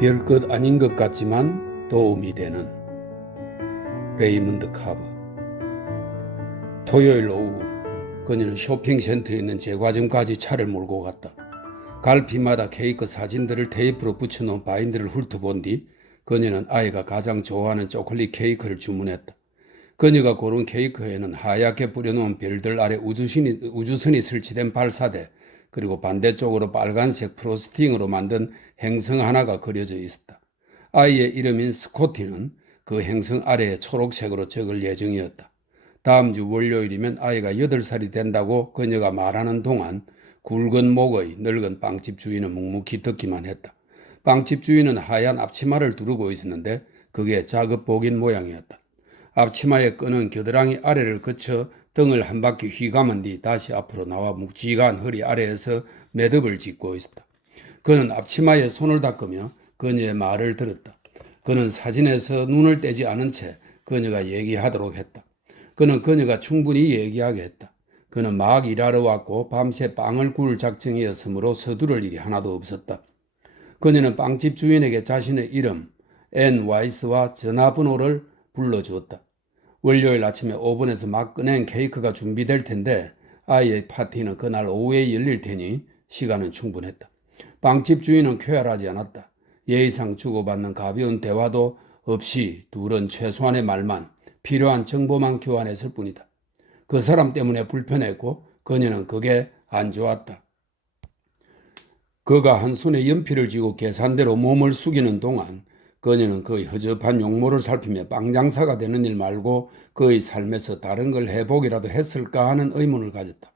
별것 아닌 것 같지만 도움이 되는 레이먼드 카버. 토요일 오후 그녀는 쇼핑센터에 있는 제과점까지 차를 몰고 갔다. 갈피마다 케이크 사진들을 테이프로 붙여놓은 바인드를 훑어본 뒤 그녀는 아이가 가장 좋아하는 초콜릿 케이크를 주문했다. 그녀가 고른 케이크에는 하얗게 뿌려놓은 별들 아래 우주선이 설치된 발사대, 그리고 반대쪽으로 빨간색 프로스팅으로 만든 행성 하나가 그려져 있었다. 아이의 이름인 스코티는 그 행성 아래에 초록색으로 적을 예정이었다. 다음 주 월요일이면 아이가 8살이 된다고 그녀가 말하는 동안 굵은 목의 늙은 빵집 주인은 묵묵히 듣기만 했다. 빵집 주인은 하얀 앞치마를 두르고 있었는데 그게 작업복인 모양이었다. 앞치마의 끈은 겨드랑이 아래를 거쳐 등을 한 바퀴 휘감은 뒤 다시 앞으로 나와 묵직한 허리 아래에서 매듭을 짓고 있었다. 그는 앞치마에 손을 닦으며 그녀의 말을 들었다. 그는 사진에서 눈을 떼지 않은 채 그녀가 얘기하도록 했다. 그는 그녀가 충분히 얘기하게 했다. 그는 막 일하러 왔고 밤새 빵을 구울 작정이었으므로 서두를 일이 하나도 없었다. 그녀는 빵집 주인에게 자신의 이름, 앤 와이스와 전화번호를 불러주었다. 월요일 아침에 오븐에서 막 꺼낸 케이크가 준비될 텐데 아이의 파티는 그날 오후에 열릴 테니 시간은 충분했다. 빵집 주인은 쾌활하지 않았다. 예의상 주고받는 가벼운 대화도 없이 둘은 최소한의 말만, 필요한 정보만 교환했을 뿐이다. 그 사람 때문에 불편했고 그녀는 그게 안 좋았다. 그가 한 손에 연필을 쥐고 계산대로 몸을 숙이는 동안 그녀는 그의 허접한 용모를 살피며 빵 장사가 되는 일 말고 그의 삶에서 다른 걸 해보기라도 했을까 하는 의문을 가졌다.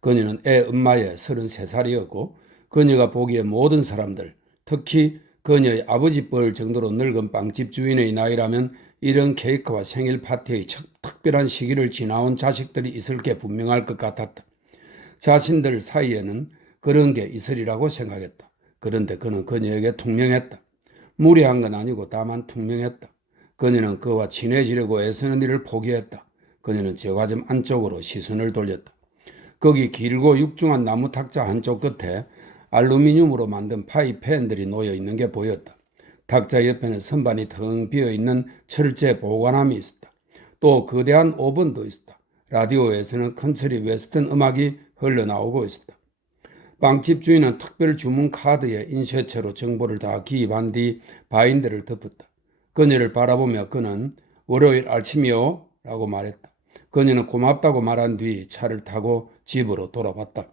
그녀는 애 엄마의 33살이었고 그녀가 보기에 모든 사람들, 특히 그녀의 아버지 뻘 정도로 늙은 빵집 주인의 나이라면 이런 케이크와 생일 파티의 특별한 시기를 지나온 자식들이 있을 게 분명할 것 같았다. 자신들 사이에는 그런 게 있으리라고 생각했다. 그런데 그는 그녀에게 퉁명했다. 무례한 건 아니고 다만 퉁명했다. 그녀는 그와 친해지려고 애쓰는 일을 포기했다. 그녀는 제과점 안쪽으로 시선을 돌렸다. 거기 길고 육중한 나무 탁자 한쪽 끝에 알루미늄으로 만든 파이팬들이 놓여 있는 게 보였다. 탁자 옆에는 선반이 텅 비어 있는 철제 보관함이 있었다. 또 거대한 오븐도 있었다. 라디오에서는 컨트리 웨스턴 음악이 흘러나오고 있었다. 빵집 주인은 특별 주문 카드에 인쇄체로 정보를 다 기입한 뒤 바인드를 덮었다. 그녀를 바라보며 그는 월요일 아침이요? 라고 말했다. 그녀는 고맙다고 말한 뒤 차를 타고 집으로 돌아왔다.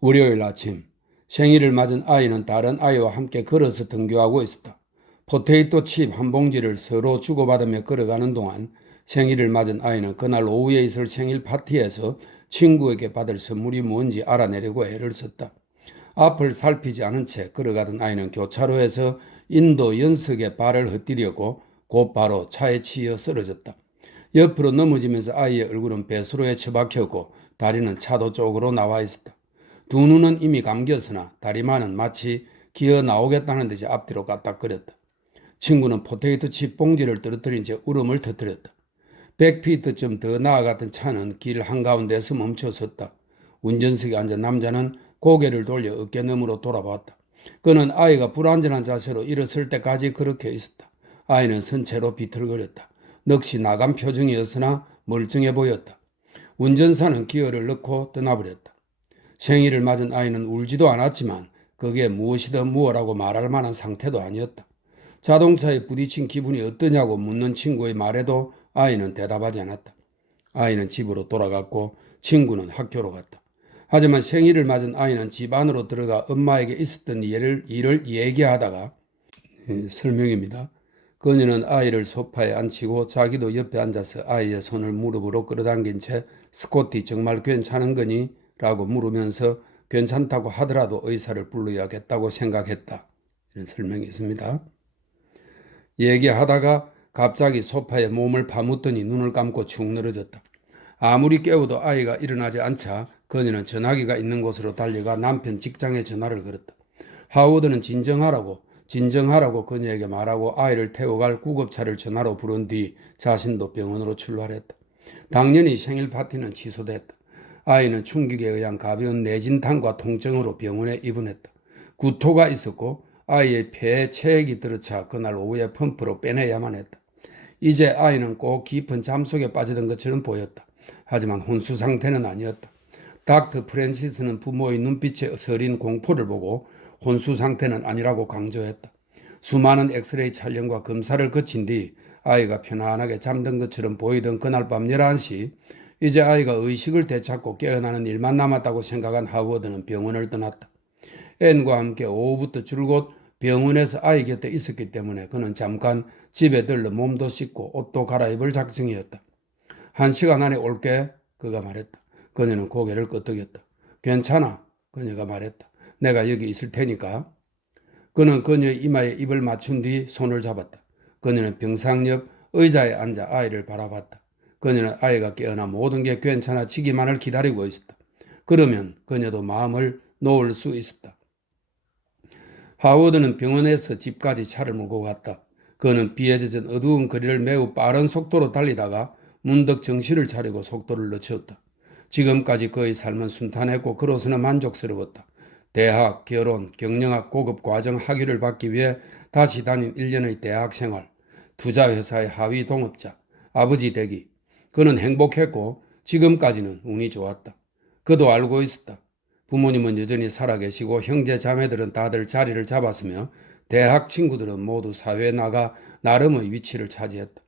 월요일 아침, 생일을 맞은 아이는 다른 아이와 함께 걸어서 등교하고 있었다. 포테이토 칩 한 봉지를 서로 주고받으며 걸어가는 동안 생일을 맞은 아이는 그날 오후에 있을 생일 파티에서 친구에게 받을 선물이 뭔지 알아내려고 애를 썼다. 앞을 살피지 않은 채 걸어가던 아이는 교차로에서 인도 연석에 발을 헛디뎠고 곧바로 차에 치여 쓰러졌다. 옆으로 넘어지면서 아이의 얼굴은 배수로에 처박혔고 다리는 차도 쪽으로 나와 있었다. 두 눈은 이미 감겼으나 다리만은 마치 기어 나오겠다는 듯이 앞뒤로 까딱거렸다. 친구는 포테이토 칩 봉지를 떨어뜨린 채 울음을 터뜨렸다. 100피트쯤 더 나아갔던 차는 길 한가운데서 멈춰섰다. 운전석에 앉은 남자는 고개를 돌려 어깨너머로 돌아봤다. 그는 아이가 불안전한 자세로 일어설 때까지 그렇게 있었다. 아이는 선체로 비틀거렸다. 넋이 나간 표정이었으나 멀쩡해 보였다. 운전사는 기어를 넣고 떠나버렸다. 생일을 맞은 아이는 울지도 않았지만 그게 무엇이든 무엇라고 말할 만한 상태도 아니었다. 자동차에 부딪힌 기분이 어떠냐고 묻는 친구의 말에도 아이는 대답하지 않았다. 아이는 집으로 돌아갔고 친구는 학교로 갔다. 하지만 생일을 맞은 아이는 집 안으로 들어가 엄마에게 있었던 일을 얘기하다가 설명입니다. 그녀는 아이를 소파에 앉히고 자기도 옆에 앉아서 아이의 손을 무릎으로 끌어당긴 채 스코티 정말 괜찮은 거니? 라고 물으면서 괜찮다고 하더라도 의사를 불러야겠다고 생각했다. 이런 설명이 있습니다. 얘기하다가 갑자기 소파에 몸을 파묻더니 눈을 감고 축 늘어졌다. 아무리 깨워도 아이가 일어나지 않자 그녀는 전화기가 있는 곳으로 달려가 남편 직장에 전화를 걸었다. 하워드는 진정하라고 그녀에게 말하고 아이를 태워갈 구급차를 전화로 부른 뒤 자신도 병원으로 출발했다. 당연히 생일 파티는 취소됐다. 아이는 충격에 의한 가벼운 뇌진탕과 통증으로 병원에 입원했다. 구토가 있었고 아이의 폐에 체액이 들어차 그날 오후에 펌프로 빼내야만 했다. 이제 아이는 꼭 깊은 잠속에 빠지던 것처럼 보였다. 하지만 혼수 상태는 아니었다. 닥터 프랜시스는 부모의 눈빛에 서린 공포를 보고 혼수 상태는 아니라고 강조했다. 수많은 엑스레이 촬영과 검사를 거친 뒤 아이가 편안하게 잠든 것처럼 보이던 그날 밤 11시, 이제 아이가 의식을 되찾고 깨어나는 일만 남았다고 생각한 하워드는 병원을 떠났다. 앤과 함께 오후부터 줄곧 병원에서 아이 곁에 있었기 때문에 그는 잠깐 집에 들러 몸도 씻고 옷도 갈아입을 작정이었다. 1시간 안에 올게, 그가 말했다. 그녀는 고개를 끄덕였다. 괜찮아, 그녀가 말했다. 내가 여기 있을 테니까. 그는 그녀의 이마에 입을 맞춘 뒤 손을 잡았다. 그녀는 병상 옆 의자에 앉아 아이를 바라봤다. 그녀는 아이가 깨어나 모든 게 괜찮아지기만을 기다리고 있었다. 그러면 그녀도 마음을 놓을 수 있었다. 하워드는 병원에서 집까지 차를 몰고 갔다. 그는 비에 젖은 어두운 거리를 매우 빠른 속도로 달리다가 문득 정신을 차리고 속도를 늦췄다. 지금까지 그의 삶은 순탄했고 그로서는 만족스러웠다. 대학, 결혼, 경영학 고급 과정 학위를 받기 위해 다시 다닌 1년의 대학 생활, 투자회사의 하위 동업자, 아버지 되기. 그는 행복했고 지금까지는 운이 좋았다. 그도 알고 있었다. 부모님은 여전히 살아계시고 형제 자매들은 다들 자리를 잡았으며 대학 친구들은 모두 사회에 나가 나름의 위치를 차지했다.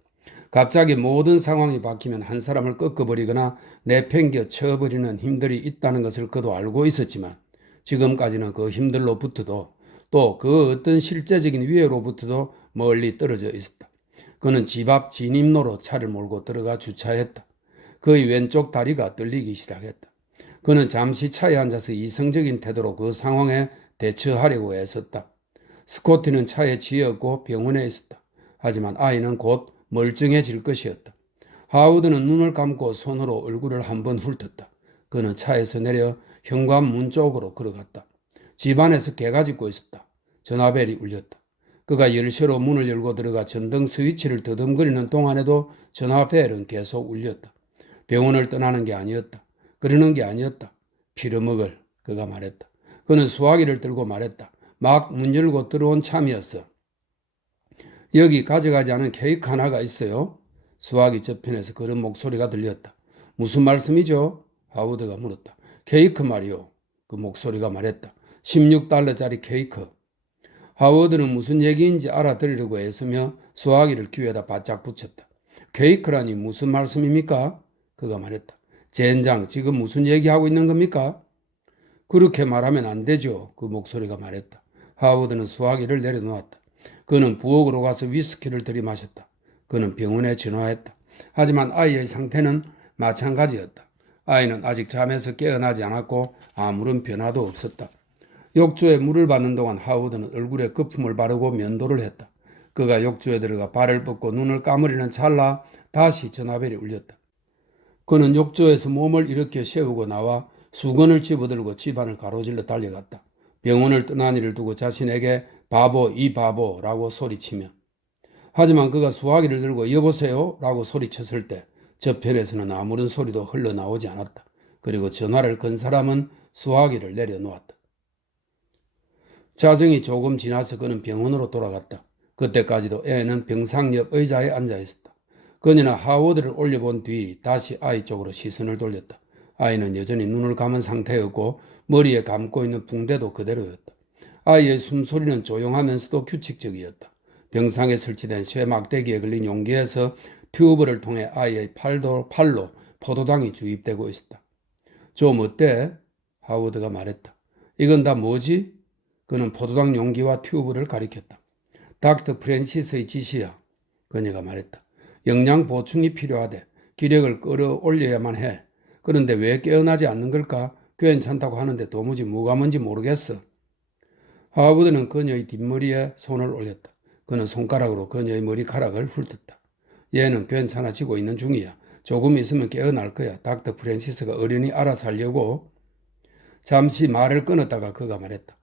갑자기 모든 상황이 바뀌면 한 사람을 꺾어버리거나 내팽겨 쳐버리는 힘들이 있다는 것을 그도 알고 있었지만 지금까지는 그 힘들로부터도 또 그 어떤 실제적인 위해로부터도 멀리 떨어져 있었다. 그는 집 앞 진입로로 차를 몰고 들어가 주차했다. 그의 왼쪽 다리가 떨리기 시작했다. 그는 잠시 차에 앉아서 이성적인 태도로 그 상황에 대처하려고 애썼다. 스코티는 차에 지었고 병원에 있었다. 하지만 아이는 곧 멀쩡해질 것이었다. 하우드는 눈을 감고 손으로 얼굴을 한번 훑었다. 그는 차에서 내려 현관문 쪽으로 걸어갔다. 집안에서 개가 짖고 있었다. 전화벨이 울렸다. 그가 열쇠로 문을 열고 들어가 전등 스위치를 더듬거리는 동안에도 전화벨은 계속 울렸다. 병원을 떠나는 게 아니었다. 그러는 게 아니었다. 피르먹을, 그가 말했다. 그는 수화기를 들고 말했다. 막 문 열고 들어온 참이었어. 여기 가져가지 않은 케이크 하나가 있어요. 수화기 저편에서 그런 목소리가 들렸다. 무슨 말씀이죠? 하우드가 물었다. 케이크 말이요. 그 목소리가 말했다. 16달러짜리 케이크. 하워드는 무슨 얘기인지 알아들으려고 애쓰며 수화기를 귀에다 바짝 붙였다. 케이크라니 무슨 말씀입니까? 그가 말했다. 젠장, 지금 무슨 얘기하고 있는 겁니까? 그렇게 말하면 안 되죠. 그 목소리가 말했다. 하워드는 수화기를 내려놓았다. 그는 부엌으로 가서 위스키를 들이마셨다. 그는 병원에 전화했다. 하지만 아이의 상태는 마찬가지였다. 아이는 아직 잠에서 깨어나지 않았고 아무런 변화도 없었다. 욕조에 물을 받는 동안 하워드는 얼굴에 거품을 바르고 면도를 했다. 그가 욕조에 들어가 발을 뻗고 눈을 감으려는 찰나 다시 전화벨이 울렸다. 그는 욕조에서 몸을 일으켜 세우고 나와 수건을 집어들고 집안을 가로질러 달려갔다. 병원을 떠난 이를 두고 자신에게 바보 이 바보라고 소리치며, 하지만 그가 수화기를 들고 여보세요 라고 소리쳤을 때 저편에서는 아무런 소리도 흘러나오지 않았다. 그리고 전화를 건 사람은 수화기를 내려놓았다. 자정이 조금 지나서 그는 병원으로 돌아갔다. 그때까지도 애는 병상 옆 의자에 앉아 있었다. 그녀는 하워드를 올려본 뒤 다시 아이 쪽으로 시선을 돌렸다. 아이는 여전히 눈을 감은 상태였고 머리에 감고 있는 붕대도 그대로였다. 아이의 숨소리는 조용하면서도 규칙적이었다. 병상에 설치된 쇠 막대기에 걸린 용기에서 튜브를 통해 아이의 팔로 포도당이 주입되고 있었다. 좀 어때? 하워드가 말했다. 이건 다 뭐지? 그는 포도당 용기와 튜브를 가리켰다. 닥터 프랜시스의 지시야. 그녀가 말했다. 영양 보충이 필요하대. 기력을 끌어올려야만 해. 그런데 왜 깨어나지 않는 걸까? 괜찮다고 하는데 도무지 뭐가 뭔지 모르겠어. 하워드는 그녀의 뒷머리에 손을 올렸다. 그는 손가락으로 그녀의 머리카락을 훑었다. 얘는 괜찮아지고 있는 중이야. 조금 있으면 깨어날 거야. 닥터 프랜시스가 어련히 알아서 하려고. 잠시 말을 끊었다가 그가 말했다.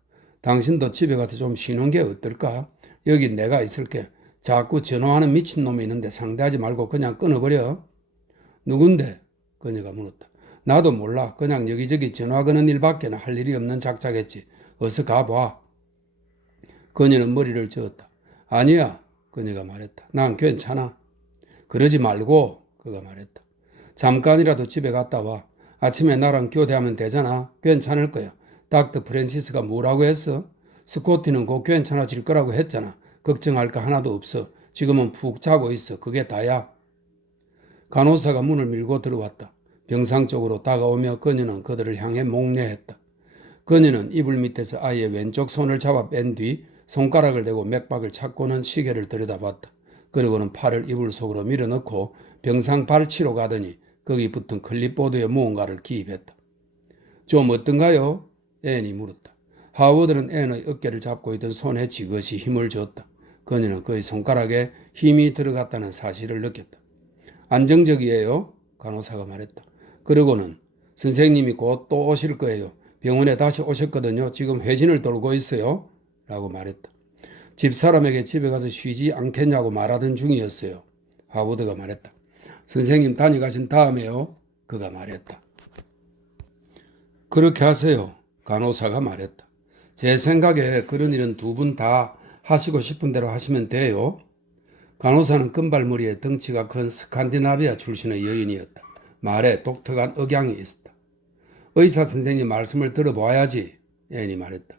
당신도 집에 가서 좀 쉬는 게 어떨까? 여기 내가 있을게. 자꾸 전화하는 미친놈이 있는데 상대하지 말고 그냥 끊어버려. 누군데? 그녀가 물었다. 나도 몰라. 그냥 여기저기 전화 거는 일밖에는 할 일이 없는 작자겠지. 어서 가봐. 그녀는 머리를 저었다. 아니야, 그녀가 말했다. 난 괜찮아. 그러지 말고, 그가 말했다. 잠깐이라도 집에 갔다 와. 아침에 나랑 교대하면 되잖아. 괜찮을 거야. 닥터 프랜시스가 뭐라고 했어? 스코티는 곧 괜찮아질 거라고 했잖아. 걱정할 거 하나도 없어. 지금은 푹 자고 있어. 그게 다야. 간호사가 문을 밀고 들어왔다. 병상 쪽으로 다가오며 그녀는 그들을 향해 목례했다. 그녀는 이불 밑에서 아이의 왼쪽 손을 잡아 뺀 뒤 손가락을 대고 맥박을 찾고는 시계를 들여다봤다. 그리고는 팔을 이불 속으로 밀어넣고 병상 발치로 가더니 거기 붙은 클립보드에 무언가를 기입했다. 좀 어떤가요? 앤이 물었다. 하워드는 앤의 어깨를 잡고 있던 손에 지그시 힘을 줬다. 그녀는 그의 손가락에 힘이 들어갔다는 사실을 느꼈다. 안정적이에요? 간호사가 말했다. 그러고는 선생님이 곧 또 오실 거예요. 병원에 다시 오셨거든요. 지금 회진을 돌고 있어요. 라고 말했다. 집사람에게 집에 가서 쉬지 않겠냐고 말하던 중이었어요. 하워드가 말했다. 선생님 다녀가신 다음에요. 그가 말했다. 그렇게 하세요. 간호사가 말했다. 제 생각에 그런 일은 두 분 다 하시고 싶은 대로 하시면 돼요. 간호사는 금발머리에 덩치가 큰 스칸디나비아 출신의 여인이었다. 말에 독특한 억양이 있었다. 의사 선생님 말씀을 들어봐야지. 앤이 말했다.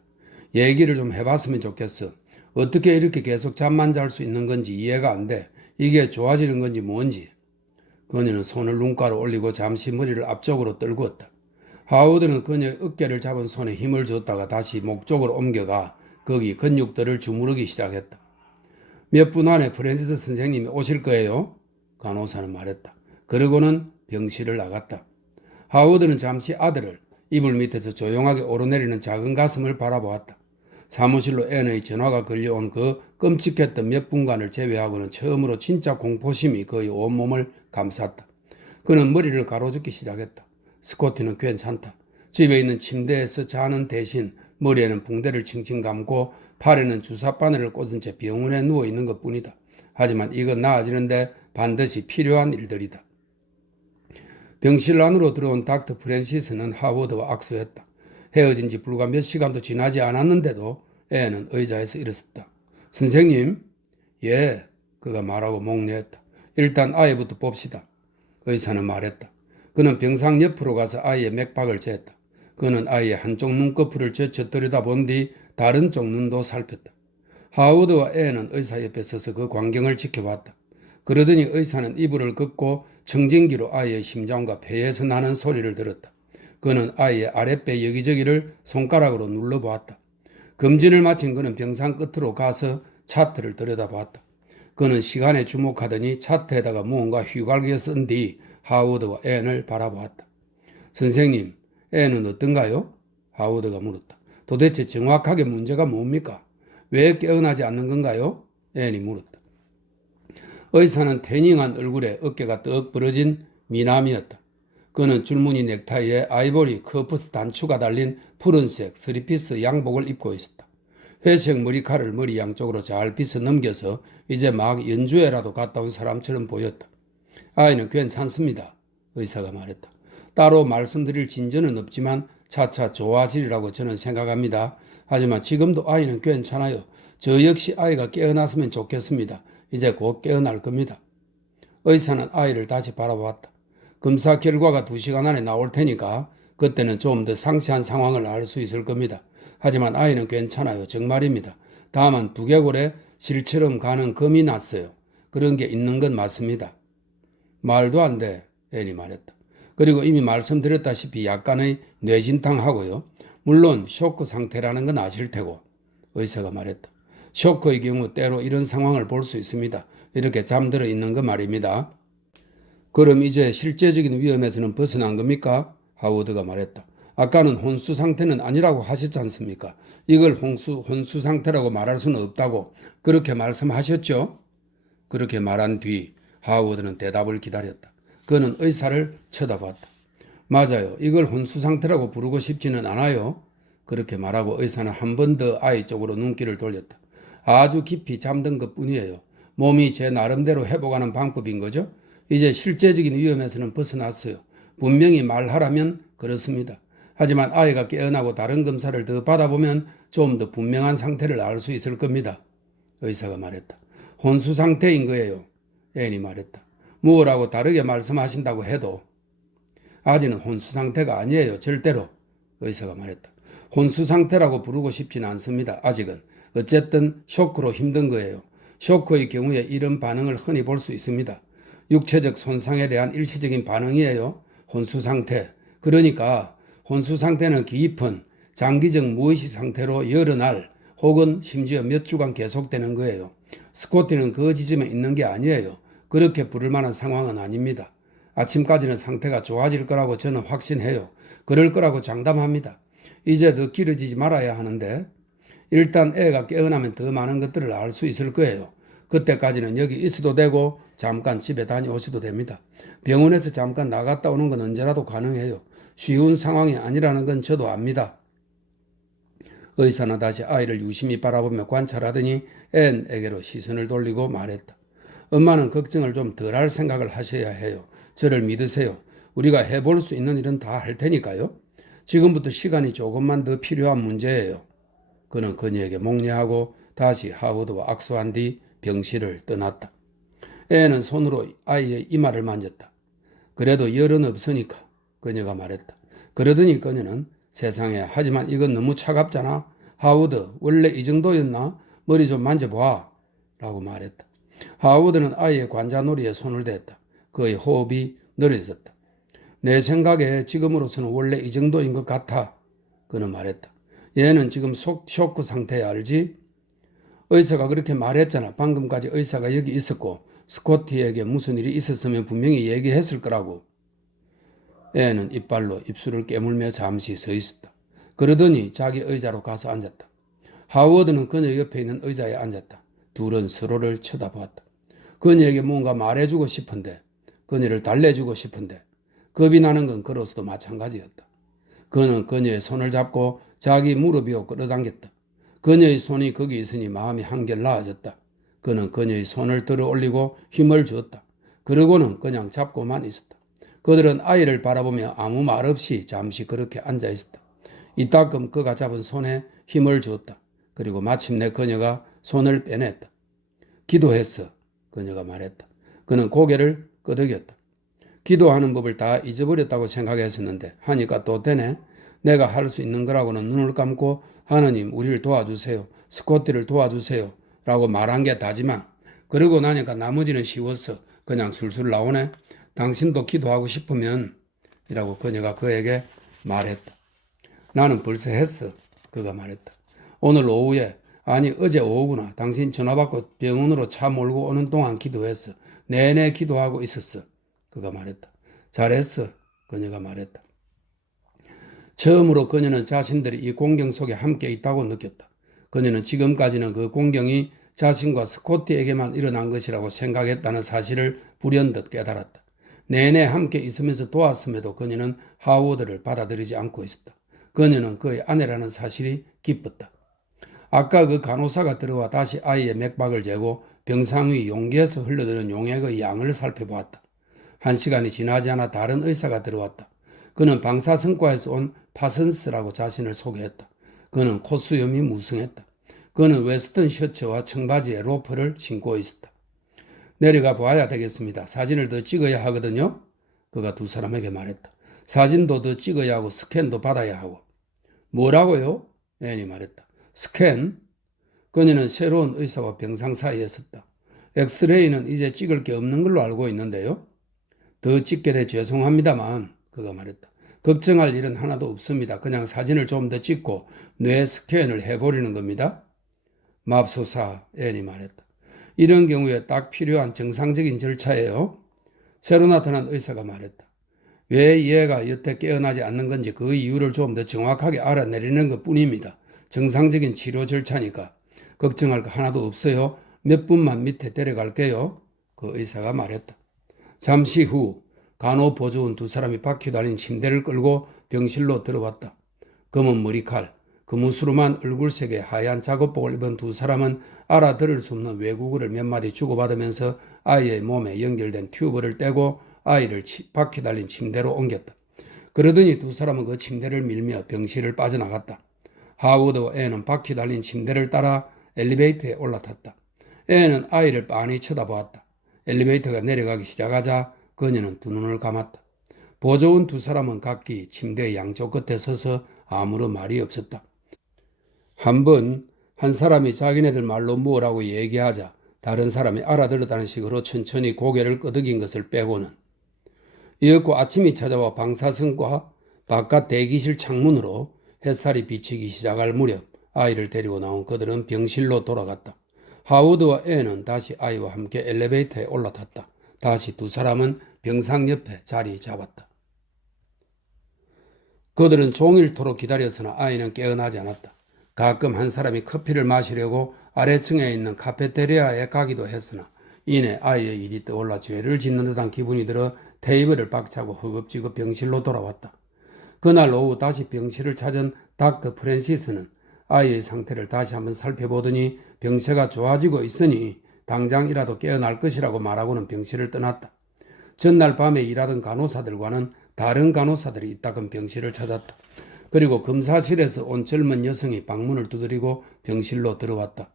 얘기를 좀 해봤으면 좋겠어. 어떻게 이렇게 계속 잠만 잘 수 있는 건지 이해가 안 돼. 이게 좋아지는 건지 뭔지. 그녀는 손을 눈가로 올리고 잠시 머리를 앞쪽으로 떨구었다. 하워드는 그녀의 어깨를 잡은 손에 힘을 줬다가 다시 목 쪽으로 옮겨가 거기 근육들을 주무르기 시작했다. 몇 분 안에 프랜시스 선생님이 오실 거예요. 간호사는 말했다. 그러고는 병실을 나갔다. 하워드는 잠시 아들을 이불 밑에서 조용하게 오르내리는 작은 가슴을 바라보았다. 사무실로 앤의 전화가 걸려온 그 끔찍했던 몇 분간을 제외하고는 처음으로 진짜 공포심이 그의 온몸을 감쌌다. 그는 머리를 가로젓기 시작했다. 스코티는 괜찮다. 집에 있는 침대에서 자는 대신 머리에는 붕대를 칭칭 감고 팔에는 주사바늘을 꽂은 채 병원에 누워있는 것뿐이다. 하지만 이건 나아지는데 반드시 필요한 일들이다. 병실 안으로 들어온 닥터 프랜시스는 하워드와 악수했다. 헤어진 지 불과 몇 시간도 지나지 않았는데도 앤은 의자에서 일어섰다. 선생님? 예, 그가 말하고 목례했다. 일단 아이부터 봅시다. 의사는 말했다. 그는 병상 옆으로 가서 아이의 맥박을 쟀다. 그는 아이의 한쪽 눈꺼풀을 젖혀 들여다본 뒤 다른 쪽 눈도 살폈다. 하워드와 앤은 의사 옆에 서서 그 광경을 지켜봤다. 그러더니 의사는 이불을 긋고 청진기로 아이의 심장과 폐에서 나는 소리를 들었다. 그는 아이의 아랫배 여기저기를 손가락으로 눌러보았다. 검진을 마친 그는 병상 끝으로 가서 차트를 들여다보았다. 그는 시간에 주목하더니 차트에다가 무언가 휘갈겨 쓴 뒤 하워드와 앤을 바라보았다. 선생님, 앤은 어떤가요? 하워드가 물었다. 도대체 정확하게 문제가 뭡니까? 왜 깨어나지 않는 건가요? 앤이 물었다. 의사는 태닝한 얼굴에 어깨가 떡 부러진 미남이었다. 그는 줄무늬 넥타이에 아이보리 커프스 단추가 달린 푸른색 스리피스 양복을 입고 있었다. 회색 머리칼을 머리 양쪽으로 잘 빗어 넘겨서 이제 막 연주회라도 갔다 온 사람처럼 보였다. 아이는 괜찮습니다. 의사가 말했다. 따로 말씀드릴 진전은 없지만 차차 좋아지리라고 저는 생각합니다. 하지만 지금도 아이는 괜찮아요. 저 역시 아이가 깨어났으면 좋겠습니다. 이제 곧 깨어날 겁니다. 의사는 아이를 다시 바라보았다. 검사 결과가 2시간 안에 나올 테니까 그때는 좀 더 상세한 상황을 알 수 있을 겁니다. 하지만 아이는 괜찮아요. 정말입니다. 다만 두개골에 실처럼 가는 검이 났어요. 그런 게 있는 건 맞습니다. 말도 안 돼. 앤이 말했다. 그리고 이미 말씀드렸다시피 약간의 뇌진탕하고요. 물론 쇼크 상태라는 건 아실 테고. 의사가 말했다. 쇼크의 경우 때로 이런 상황을 볼 수 있습니다. 이렇게 잠들어 있는 거 말입니다. 그럼 이제 실제적인 위험에서는 벗어난 겁니까? 하워드가 말했다. 아까는 혼수 상태는 아니라고 하셨지 않습니까? 이걸 혼수 상태라고 말할 수는 없다고 그렇게 말씀하셨죠? 그렇게 말한 뒤 하워드는 대답을 기다렸다. 그는 의사를 쳐다봤다. 맞아요. 이걸 혼수 상태라고 부르고 싶지는 않아요. 그렇게 말하고 의사는 한 번 더 아이 쪽으로 눈길을 돌렸다. 아주 깊이 잠든 것뿐이에요. 몸이 제 나름대로 회복하는 방법인 거죠. 이제 실제적인 위험에서는 벗어났어요. 분명히 말하라면 그렇습니다. 하지만 아이가 깨어나고 다른 검사를 더 받아보면 좀 더 분명한 상태를 알 수 있을 겁니다. 의사가 말했다. 혼수 상태인 거예요. 앤이 말했다. 뭐라고 다르게 말씀하신다고 해도 아직은 혼수 상태가 아니에요. 절대로. 의사가 말했다. 혼수 상태라고 부르고 싶지는 않습니다. 아직은. 어쨌든 쇼크로 힘든 거예요. 쇼크의 경우에 이런 반응을 흔히 볼 수 있습니다. 육체적 손상에 대한 일시적인 반응이에요. 혼수 상태. 그러니까 혼수 상태는 깊은 장기적 무의식 상태로 여러 날 혹은 심지어 몇 주간 계속되는 거예요. 스코티는 그 지점에 있는 게 아니에요. 그렇게 부를 만한 상황은 아닙니다. 아침까지는 상태가 좋아질 거라고 저는 확신해요. 그럴 거라고 장담합니다. 이제 더 길어지지 말아야 하는데 일단 애가 깨어나면 더 많은 것들을 알 수 있을 거예요. 그때까지는 여기 있어도 되고 잠깐 집에 다녀오셔도 됩니다. 병원에서 잠깐 나갔다 오는 건 언제라도 가능해요. 쉬운 상황이 아니라는 건 저도 압니다. 의사는 다시 아이를 유심히 바라보며 관찰하더니 앤에게로 시선을 돌리고 말했다. 엄마는 걱정을 좀 덜 할 생각을 하셔야 해요. 저를 믿으세요. 우리가 해볼 수 있는 일은 다 할 테니까요. 지금부터 시간이 조금만 더 필요한 문제예요. 그는 그녀에게 목례하고 다시 하워드와 악수한 뒤 병실을 떠났다. 애는 손으로 아이의 이마를 만졌다. 그래도 열은 없으니까 그녀가 말했다. 그러더니 그녀는 세상에 하지만 이건 너무 차갑잖아. 하워드 원래 이 정도였나? 머리 좀 만져봐 라고 말했다. 하워드는 아이의 관자놀이에 손을 댔다. 그의 호흡이 느려졌다. 내 생각에 지금으로서는 원래 이 정도인 것 같아. 그는 말했다. 얘는 지금 쇼크 상태야 알지? 의사가 그렇게 말했잖아. 방금까지 의사가 여기 있었고 스코티에게 무슨 일이 있었으면 분명히 얘기했을 거라고. 애는 이빨로 입술을 깨물며 잠시 서 있었다. 그러더니 자기 의자로 가서 앉았다. 하워드는 그녀 옆에 있는 의자에 앉았다. 둘은 서로를 쳐다보았다. 그녀에게 뭔가 말해주고 싶은데, 그녀를 달래주고 싶은데 겁이 나는 건 그로서도 마찬가지였다. 그는 그녀의 손을 잡고 자기 무릎 위로 끌어당겼다. 그녀의 손이 거기 있으니 마음이 한결 나아졌다. 그는 그녀의 손을 들어 올리고 힘을 주었다. 그러고는 그냥 잡고만 있었다. 그들은 아이를 바라보며 아무 말 없이 잠시 그렇게 앉아 있었다. 이따금 그가 잡은 손에 힘을 주었다. 그리고 마침내 그녀가 손을 빼냈다. 기도했어. 그녀가 말했다. 그는 고개를 끄덕였다. 기도하는 법을 다 잊어버렸다고 생각했었는데 하니까 또 되네. 내가 할 수 있는 거라고는 눈을 감고 하느님 우리를 도와주세요. 스코티를 도와주세요. 라고 말한 게 다지만 그러고 나니까 나머지는 쉬웠어. 그냥 술술 나오네. 당신도 기도하고 싶으면 이라고 그녀가 그에게 말했다. 나는 벌써 했어. 그가 말했다. 오늘 오후에 아니 어제 오후구나. 당신 전화 받고 병원으로 차 몰고 오는 동안 기도했어. 내내 기도하고 있었어. 그가 말했다. 잘했어. 그녀가 말했다. 처음으로 그녀는 자신들이 이 공경 속에 함께 있다고 느꼈다. 그녀는 지금까지는 그 공경이 자신과 스코티에게만 일어난 것이라고 생각했다는 사실을 불현듯 깨달았다. 내내 함께 있으면서 도왔음에도 그녀는 하워드를 받아들이지 않고 있었다. 그녀는 그의 아내라는 사실이 기뻤다. 아까 그 간호사가 들어와 다시 아이의 맥박을 재고 병상 위 용기에서 흘러드는 용액의 양을 살펴보았다. 1시간이 지나지 않아 다른 의사가 들어왔다. 그는 방사선과에서 온 파슨스라고 자신을 소개했다. 그는 콧수염이 무성했다. 그는 웨스턴 셔츠와 청바지에 로퍼를 신고 있었다. 내려가 봐야 되겠습니다. 사진을 더 찍어야 하거든요. 그가 두 사람에게 말했다. 사진도 더 찍어야 하고 스캔도 받아야 하고. 뭐라고요? 앤이 말했다. 스캔? 그녀는 새로운 의사와 병상 사이에 섰다. 엑스레이는 이제 찍을 게 없는 걸로 알고 있는데요. 더 찍게 돼 죄송합니다만 그가 말했다. 걱정할 일은 하나도 없습니다. 그냥 사진을 좀 더 찍고 뇌 스캔을 해버리는 겁니다. 맙소사 앤이 말했다. 이런 경우에 딱 필요한 정상적인 절차예요. 새로 나타난 의사가 말했다. 왜 얘가 여태 깨어나지 않는 건지 그 이유를 좀 더 정확하게 알아내리는 것뿐입니다. 정상적인 치료 절차니까 걱정할 거 하나도 없어요. 몇 분만 밑에 데려갈게요. 그 의사가 말했다. 잠시 후 간호보조원 두 사람이 바퀴 달린 침대를 끌고 병실로 들어왔다. 검은 머리칼, 그무스름한 얼굴색의 하얀 작업복을 입은 두 사람은 알아들을 수 없는 외국어를 몇 마디 주고받으면서 아이의 몸에 연결된 튜브를 떼고 아이를 바퀴 달린 침대로 옮겼다. 그러더니 두 사람은 그 침대를 밀며 병실을 빠져나갔다. 하워드와 앤은 바퀴 달린 침대를 따라 엘리베이터에 올라탔다. 앤은 아이를 빤히 쳐다보았다. 엘리베이터가 내려가기 시작하자 그녀는 두 눈을 감았다. 보조원 두 사람은 각기 침대의 양쪽 끝에 서서 아무런 말이 없었다. 한 번 한 사람이 자기네들 말로 뭐라고 얘기하자 다른 사람이 알아들었다는 식으로 천천히 고개를 끄덕인 것을 빼고는. 이었고 아침이 찾아와 방사선과 바깥 대기실 창문으로 햇살이 비치기 시작할 무렵 아이를 데리고 나온 그들은 병실로 돌아갔다. 하워드와 앤은 다시 아이와 함께 엘리베이터에 올라탔다. 다시 두 사람은 병상 옆에 자리 잡았다. 그들은 종일토록 기다렸으나 아이는 깨어나지 않았다. 가끔 한 사람이 커피를 마시려고 아래층에 있는 카페테리아에 가기도 했으나 이내 아이의 일이 떠올라 죄를 짓는 듯한 기분이 들어 테이블을 박차고 허겁지겁 병실로 돌아왔다. 그날 오후 다시 병실을 찾은 닥터 프랜시스는 아이의 상태를 다시 한번 살펴보더니 병세가 좋아지고 있으니 당장이라도 깨어날 것이라고 말하고는 병실을 떠났다. 전날 밤에 일하던 간호사들과는 다른 간호사들이 이따금 병실을 찾았다. 그리고 검사실에서 온 젊은 여성이 방문을 두드리고 병실로 들어왔다.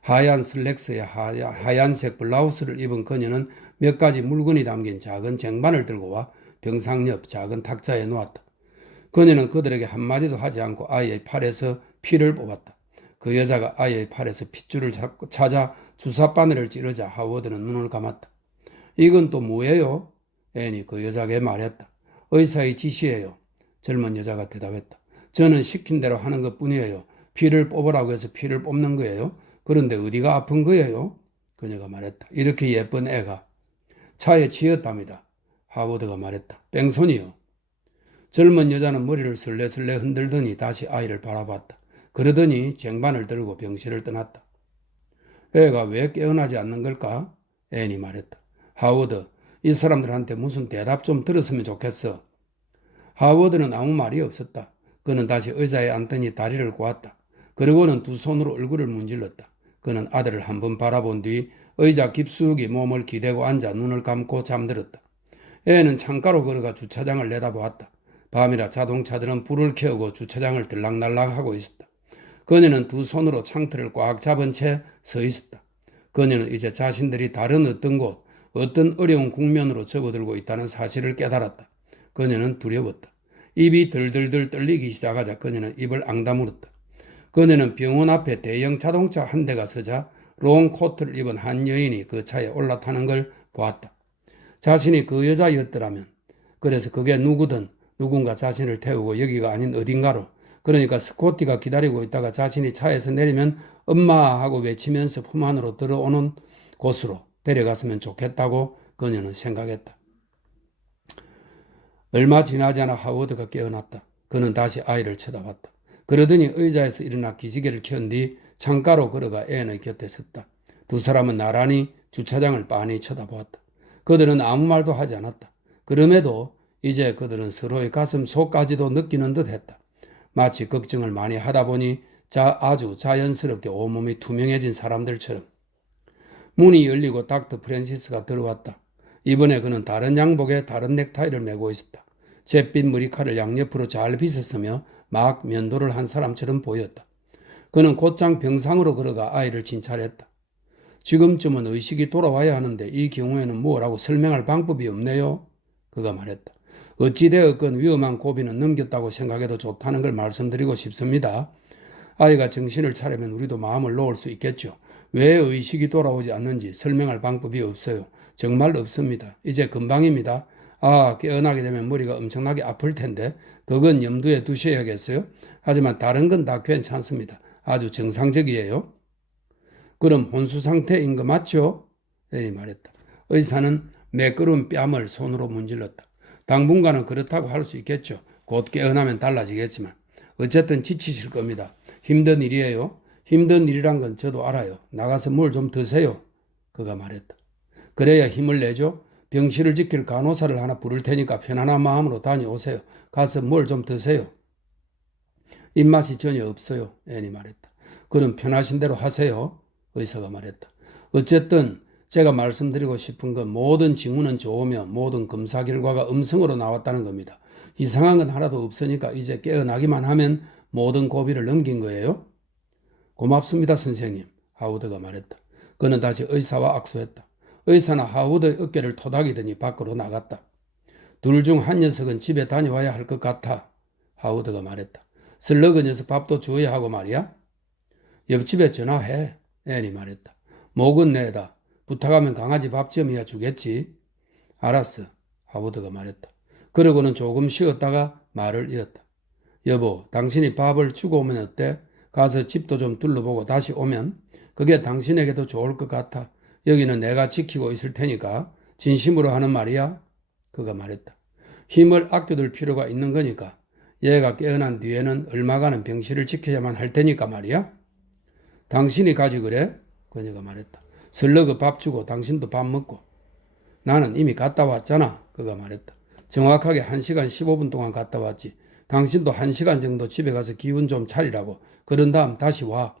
하얀 슬랙스에 하얀색 블라우스를 입은 그녀는 몇 가지 물건이 담긴 작은 쟁반을 들고 와 병상 옆 작은 탁자에 놓았다. 그녀는 그들에게 한마디도 하지 않고 아이의 팔에서 피를 뽑았다. 그 여자가 아이의 팔에서 핏줄을 찾아 주사바늘을 찌르자 하워드는 눈을 감았다. 이건 또 뭐예요? 앤이 그 여자에게 말했다. 의사의 지시예요. 젊은 여자가 대답했다. 저는 시킨 대로 하는 것뿐이에요. 피를 뽑으라고 해서 피를 뽑는 거예요. 그런데 어디가 아픈 거예요? 그녀가 말했다. 이렇게 예쁜 애가 차에 치였답니다. 하워드가 말했다. 뺑소니요. 젊은 여자는 머리를 슬레슬레 흔들더니 다시 아이를 바라봤다. 그러더니 쟁반을 들고 병실을 떠났다. 애가 왜 깨어나지 않는 걸까? 앤이 말했다. 하워드, 이 사람들한테 무슨 대답 좀 들었으면 좋겠어. 하워드는 아무 말이 없었다. 그는 다시 의자에 앉더니 다리를 꼬았다. 그리고는 두 손으로 얼굴을 문질렀다. 그는 아들을 한번 바라본 뒤 의자 깊숙이 몸을 기대고 앉아 눈을 감고 잠들었다. 애는 창가로 걸어가 주차장을 내다보았다. 밤이라 자동차들은 불을 켜고 주차장을 들락날락하고 있었다. 그녀는 두 손으로 창틀을 꽉 잡은 채 서 있었다. 그녀는 이제 자신들이 다른 어떤 곳, 어떤 어려운 국면으로 접어들고 있다는 사실을 깨달았다. 그녀는 두려웠다. 입이 들들들 떨리기 시작하자 그녀는 입을 앙다물었다. 그녀는 병원 앞에 대형 자동차 한 대가 서자 롱 코트를 입은 한 여인이 그 차에 올라타는 걸 보았다. 자신이 그 여자였더라면, 그래서 그게 누구든 누군가 자신을 태우고 여기가 아닌 어딘가로, 그러니까 스코티가 기다리고 있다가 자신이 차에서 내리면 엄마 하고 외치면서 품 안으로 들어오는 곳으로 데려갔으면 좋겠다고 그녀는 생각했다. 얼마 지나지 않아 하워드가 깨어났다. 그는 다시 아이를 쳐다봤다. 그러더니 의자에서 일어나 기지개를 켠 뒤 창가로 걸어가 앤의 곁에 섰다. 두 사람은 나란히 주차장을 빤히 쳐다보았다. 그들은 아무 말도 하지 않았다. 그럼에도 이제 그들은 서로의 가슴 속까지도 느끼는 듯 했다. 마치 걱정을 많이 하다 보니 아주 자연스럽게 온몸이 투명해진 사람들처럼. 문이 열리고 닥터 프랜시스가 들어왔다. 이번에 그는 다른 양복에 다른 넥타이를 메고 있었다. 잿빛 머리칼을 양옆으로 잘 빗었으며 막 면도를 한 사람처럼 보였다. 그는 곧장 병상으로 걸어가 아이를 진찰했다. 지금쯤은 의식이 돌아와야 하는데 이 경우에는 뭐라고 설명할 방법이 없네요. 그가 말했다. 어찌되었건 위험한 고비는 넘겼다고 생각해도 좋다는 걸 말씀드리고 싶습니다. 아이가 정신을 차리면 우리도 마음을 놓을 수 있겠죠. 왜 의식이 돌아오지 않는지 설명할 방법이 없어요. 정말 없습니다. 이제 금방입니다. 깨어나게 되면 머리가 엄청나게 아플 텐데 그건 염두에 두셔야겠어요. 하지만 다른 건 다 괜찮습니다. 아주 정상적이에요. 그럼 혼수 상태인 거 맞죠? 에이 말했다. 의사는 매끄러운 뺨을 손으로 문질렀다. 당분간은 그렇다고 할 수 있겠죠. 곧 깨어나면 달라지겠지만 어쨌든 지치실 겁니다. 힘든 일이에요. 힘든 일이란 건 저도 알아요. 나가서 뭘 좀 드세요. 그가 말했다. 그래야 힘을 내죠. 병실을 지킬 간호사를 하나 부를 테니까 편안한 마음으로 다녀오세요. 가서 뭘 좀 드세요. 입맛이 전혀 없어요. 앤이 말했다. 그럼 편하신 대로 하세요. 의사가 말했다. 어쨌든 제가 말씀드리고 싶은 건 모든 징후는 좋으며 모든 검사 결과가 음성으로 나왔다는 겁니다. 이상한 건 하나도 없으니까 이제 깨어나기만 하면 모든 고비를 넘긴 거예요? 고맙습니다, 선생님. 하워드가 말했다. 그는 다시 의사와 악수했다. 의사는 하워드의 어깨를 토닥이더니 밖으로 나갔다. 둘 중 한 녀석은 집에 다녀와야 할 것 같아. 하워드가 말했다. 슬러그 녀석 밥도 주어야 하고 말이야. 옆집에 전화해. 앤이 말했다. 목은 내다. 부탁하면 강아지 밥점이야 주겠지. 알았어. 하워드가 말했다. 그러고는 조금 쉬었다가 말을 이었다. 여보, 당신이 밥을 주고 오면 어때? 가서 집도 좀 둘러보고 다시 오면 그게 당신에게도 좋을 것 같아. 여기는 내가 지키고 있을 테니까 진심으로 하는 말이야. 그가 말했다. 힘을 아껴둘 필요가 있는 거니까. 얘가 깨어난 뒤에는 얼마간은 병실을 지켜야만 할 테니까 말이야. 당신이 가지 그래? 그녀가 말했다. 슬러그 밥 주고 당신도 밥 먹고. 나는 이미 갔다 왔잖아. 그가 말했다. 정확하게 1시간 15분 동안 갔다 왔지. 당신도 1시간 정도 집에 가서 기운 좀 차리라고. 그런 다음 다시 와.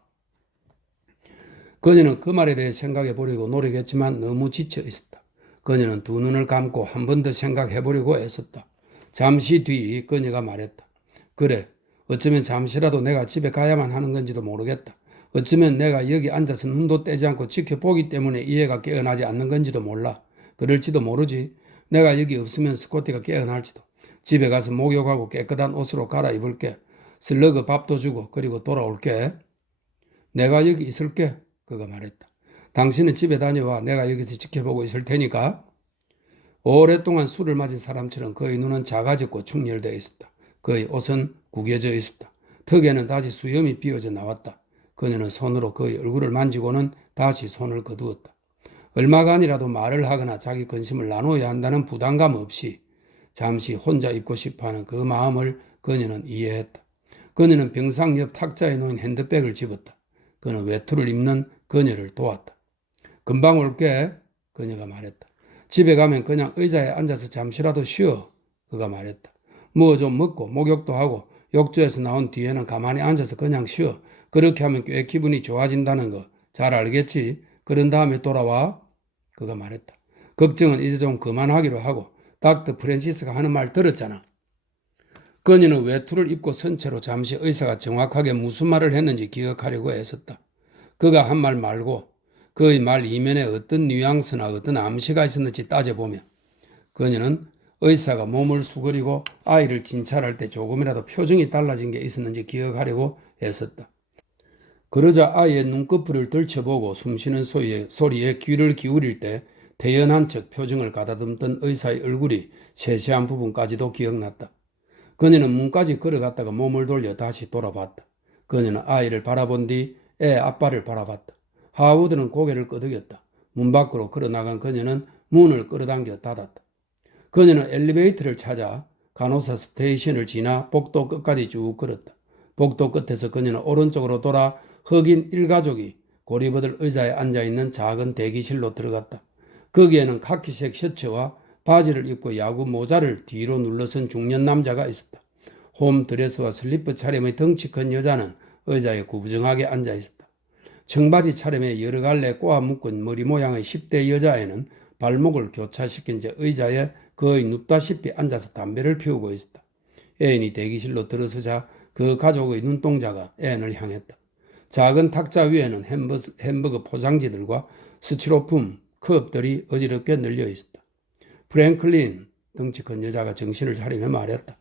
그녀는 그 말에 대해 생각해 보려고 노력했지만 너무 지쳐 있었다. 그녀는 두 눈을 감고 한 번 더 생각해 보려고 애썼다. 잠시 뒤 그녀가 말했다. 그래, 어쩌면 잠시라도 내가 집에 가야만 하는 건지도 모르겠다. 어쩌면 내가 여기 앉아서 눈도 떼지 않고 지켜보기 때문에 이 애가 깨어나지 않는 건지도 몰라. 그럴지도 모르지. 내가 여기 없으면 스코티가 깨어날지도. 집에 가서 목욕하고 깨끗한 옷으로 갈아입을게. 슬러그 밥도 주고 그리고 돌아올게. 내가 여기 있을게. 그가 말했다. 당신은 집에 다녀와. 내가 여기서 지켜보고 있을 테니까. 오랫동안 술을 마신 사람처럼 그의 눈은 작아졌고 충혈되어 있었다. 그의 옷은 구겨져 있었다. 턱에는 다시 수염이 비어져 나왔다. 그녀는 손으로 그의 얼굴을 만지고는 다시 손을 거두었다. 얼마간이라도 말을 하거나 자기 근심을 나눠야 한다는 부담감 없이 잠시 혼자 있고 싶어하는 그 마음을 그녀는 이해했다. 그녀는 병상 옆 탁자에 놓인 핸드백을 집었다. 그는 외투를 입는 그녀를 도왔다. 금방 올게. 그녀가 말했다. 집에 가면 그냥 의자에 앉아서 잠시라도 쉬어. 그가 말했다. 뭐 좀 먹고 목욕도 하고 욕조에서 나온 뒤에는 가만히 앉아서 그냥 쉬어. 그렇게 하면 꽤 기분이 좋아진다는 거 잘 알겠지? 그런 다음에 돌아와. 그가 말했다. 걱정은 이제 좀 그만하기로 하고 닥터 프랜시스가 하는 말 들었잖아. 그녀는 외투를 입고 선 채로 잠시 의사가 정확하게 무슨 말을 했는지 기억하려고 애썼다. 그가 한 말 말고 그의 말 이면에 어떤 뉘앙스나 어떤 암시가 있었는지 따져보며 그녀는 의사가 몸을 수그리고 아이를 진찰할 때 조금이라도 표정이 달라진 게 있었는지 기억하려고 애썼다. 그러자 아이의 눈꺼풀을 들춰보고 숨쉬는 소리에 귀를 기울일 때 태연한 척 표정을 가다듬던 의사의 얼굴이 세세한 부분까지도 기억났다. 그녀는 문까지 걸어갔다가 몸을 돌려 다시 돌아봤다. 그녀는 아이를 바라본 뒤 애 아빠를 바라봤다. 하워드는 고개를 끄덕였다. 문 밖으로 걸어나간 그녀는 문을 끌어당겨 닫았다. 그녀는 엘리베이터를 찾아 간호사 스테이션을 지나 복도 끝까지 쭉 걸었다. 복도 끝에서 그녀는 오른쪽으로 돌아 흑인 일가족이 고리버들 의자에 앉아있는 작은 대기실로 들어갔다. 거기에는 카키색 셔츠와 바지를 입고 야구 모자를 뒤로 눌러선 중년 남자가 있었다. 홈드레스와 슬리퍼 차림의 덩치 큰 여자는 의자에 구부정하게 앉아있었다. 청바지 차림에 여러 갈래 꼬아 묶은 머리 모양의 10대 여자애는 발목을 교차시킨 채 의자에 거의 눕다시피 앉아서 담배를 피우고 있었다. 애인이 대기실로 들어서자 그 가족의 눈동자가 애인을 향했다. 작은 탁자 위에는 햄버거 포장지들과 스티로폼 컵들이 어지럽게 널려 있었다. 프랭클린, 덩치 큰 여자가 정신을 차리며 말했다.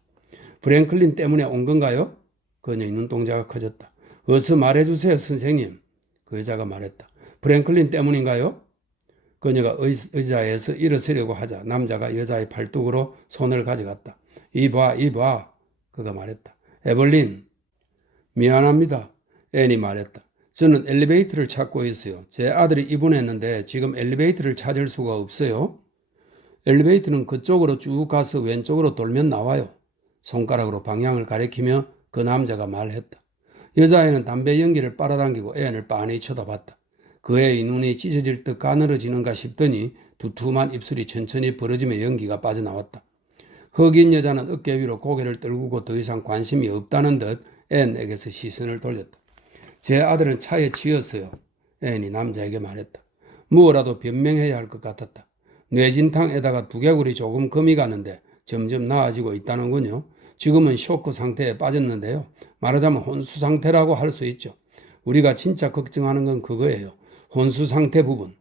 프랭클린 때문에 온 건가요? 그녀의 눈동자가 커졌다. 어서 말해주세요, 선생님. 그 여자가 말했다. 프랭클린 때문인가요? 그녀가 의자에서 일어서려고 하자 남자가 여자의 팔뚝으로 손을 가져갔다. 이봐. 그가 말했다. 에벌린. 미안합니다. 앤이 말했다. 저는 엘리베이터를 찾고 있어요. 제 아들이 입원했는데 지금 엘리베이터를 찾을 수가 없어요. 엘리베이터는 그쪽으로 쭉 가서 왼쪽으로 돌면 나와요. 손가락으로 방향을 가리키며 그 남자가 말했다. 여자애는 담배 연기를 빨아당기고 앤을 빤히 쳐다봤다. 그 애의 눈이 찢어질 듯 가늘어지는가 싶더니 두툼한 입술이 천천히 벌어지며 연기가 빠져나왔다. 흑인 여자는 어깨 위로 고개를 떨구고 더 이상 관심이 없다는 듯 앤에게서 시선을 돌렸다. 제 아들은 차에 치였어요. 앤이 남자에게 말했다. 무엇라도 변명해야 할 것 같았다. 뇌진탕에다가 두개골이 조금 금이 가는데 점점 나아지고 있다는군요. 지금은 쇼크 상태에 빠졌는데요. 말하자면 혼수 상태라고 할 수 있죠. 우리가 진짜 걱정하는 건 그거예요. 혼수 상태 부분.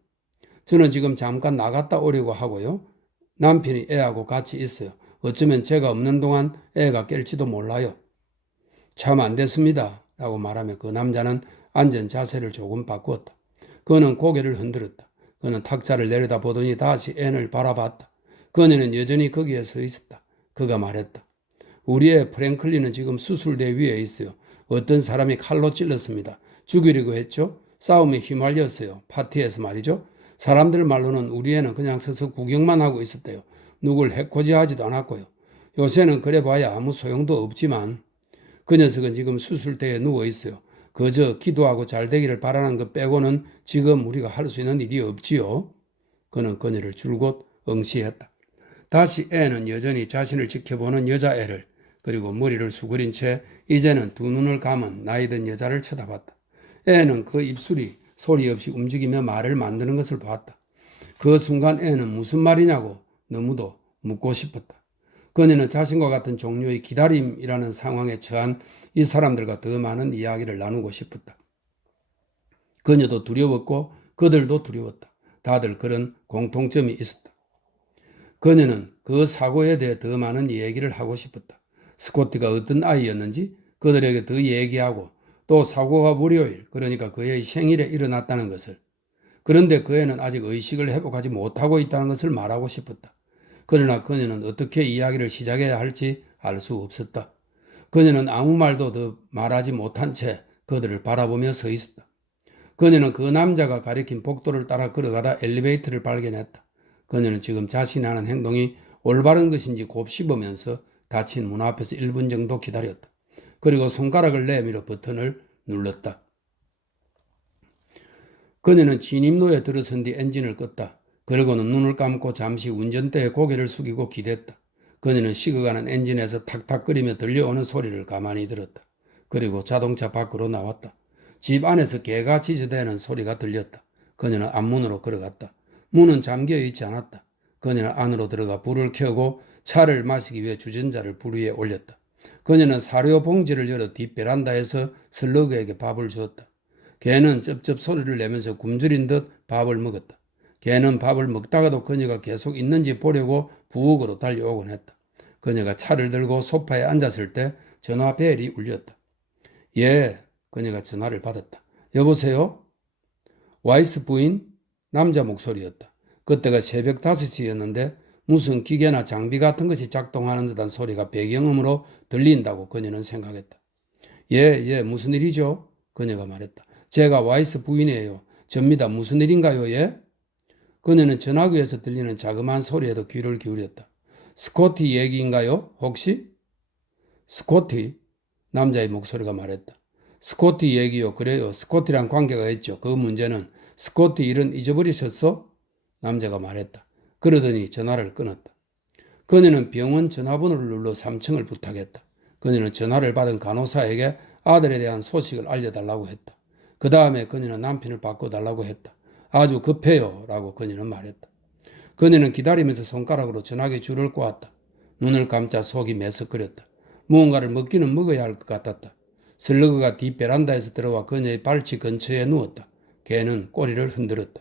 저는 지금 잠깐 나갔다 오려고 하고요. 남편이 애하고 같이 있어요. 어쩌면 제가 없는 동안 애가 깰지도 몰라요. 참 안 됐습니다. 라고 말하며 그 남자는 앉은 자세를 조금 바꾸었다. 그는 고개를 흔들었다. 그는 탁자를 내려다보더니 다시 앤을 바라봤다. 그녀는 여전히 거기에 서 있었다. 그가 말했다. 우리 애 프랭클린은 지금 수술대 위에 있어요. 어떤 사람이 칼로 찔렀습니다. 죽이려고 했죠. 싸움에 휘말렸어요. 파티에서 말이죠. 사람들 말로는 우리 애는 그냥 서서 구경만 하고 있었대요. 누굴 해코지하지도 않았고요. 요새는 그래봐야 아무 소용도 없지만 그 녀석은 지금 수술대에 누워 있어요. 그저 기도하고 잘 되기를 바라는 것 빼고는 지금 우리가 할 수 있는 일이 없지요. 그는 그녀를 줄곧 응시했다. 다시 애는 여전히 자신을 지켜보는 여자애를 그리고 머리를 수그린 채 이제는 두 눈을 감은 나이든 여자를 쳐다봤다. 애는 그 입술이 소리 없이 움직이며 말을 만드는 것을 보았다. 그 순간 애는 무슨 말이냐고 너무도 묻고 싶었다. 그녀는 자신과 같은 종류의 기다림이라는 상황에 처한 이 사람들과 더 많은 이야기를 나누고 싶었다. 그녀도 두려웠고 그들도 두려웠다. 다들 그런 공통점이 있었다. 그녀는 그 사고에 대해 더 많은 얘기를 하고 싶었다. 스코티가 어떤 아이였는지 그들에게 더 얘기하고 또 사고가 월요일, 그러니까 그의 생일에 일어났다는 것을, 그런데 그 애는 아직 의식을 회복하지 못하고 있다는 것을 말하고 싶었다. 그러나 그녀는 어떻게 이야기를 시작해야 할지 알 수 없었다. 그녀는 아무 말도 더 말하지 못한 채 그들을 바라보며 서 있었다. 그녀는 그 남자가 가리킨 복도를 따라 걸어가다 엘리베이터를 발견했다. 그녀는 지금 자신이 하는 행동이 올바른 것인지 곱씹으면서 닫힌 문 앞에서 1분 정도 기다렸다. 그리고 손가락을 내밀어 버튼을 눌렀다. 그녀는 진입로에 들어선 뒤 엔진을 껐다. 그러고는 눈을 감고 잠시 운전대에 고개를 숙이고 기댔다. 그녀는 식어가는 엔진에서 탁탁거리며 들려오는 소리를 가만히 들었다. 그리고 자동차 밖으로 나왔다. 집 안에서 개가 짖어대는 소리가 들렸다. 그녀는 앞문으로 걸어갔다. 문은 잠겨 있지 않았다. 그녀는 안으로 들어가 불을 켜고 차를 마시기 위해 주전자를 불 위에 올렸다. 그녀는 사료 봉지를 열어 뒷 베란다에서 슬러그에게 밥을 주었다. 개는 쩝쩝 소리를 내면서 굶주린 듯 밥을 먹었다. 개는 밥을 먹다가도 그녀가 계속 있는지 보려고 부엌으로 달려오곤 했다. 그녀가 차를 들고 소파에 앉았을 때 전화벨이 울렸다. 예, 그녀가 전화를 받았다. 여보세요? 와이스 부인? 남자 목소리였다. 그때가 새벽 5시였는데 무슨 기계나 장비 같은 것이 작동하는 듯한 소리가 배경음으로 들린다고 그녀는 생각했다. 예, 무슨 일이죠? 그녀가 말했다. 제가 와이스 부인이에요. 접니다. 무슨 일인가요, 예? 그녀는 전화기에서 들리는 자그마한 소리에도 귀를 기울였다. 스코티 얘기인가요? 혹시? 스코티? 남자의 목소리가 말했다. 스코티 얘기요. 그래요. 스코티랑 관계가 있죠. 그 문제는 스코티 일은 잊어버리셨어? 남자가 말했다. 그러더니 전화를 끊었다. 그녀는 병원 전화번호를 눌러 3층을 부탁했다. 그녀는 전화를 받은 간호사에게 아들에 대한 소식을 알려달라고 했다. 그 다음에 그녀는 남편을 바꿔달라고 했다. 아주 급해요. 라고 그녀는 말했다. 그녀는 기다리면서 손가락으로 전화기 줄을 꼬았다. 눈을 감자 속이 메석거렸다. 무언가를 먹기는 먹어야 할 것 같았다. 슬러그가 뒷 베란다에서 들어와 그녀의 발치 근처에 누웠다. 개는 꼬리를 흔들었다.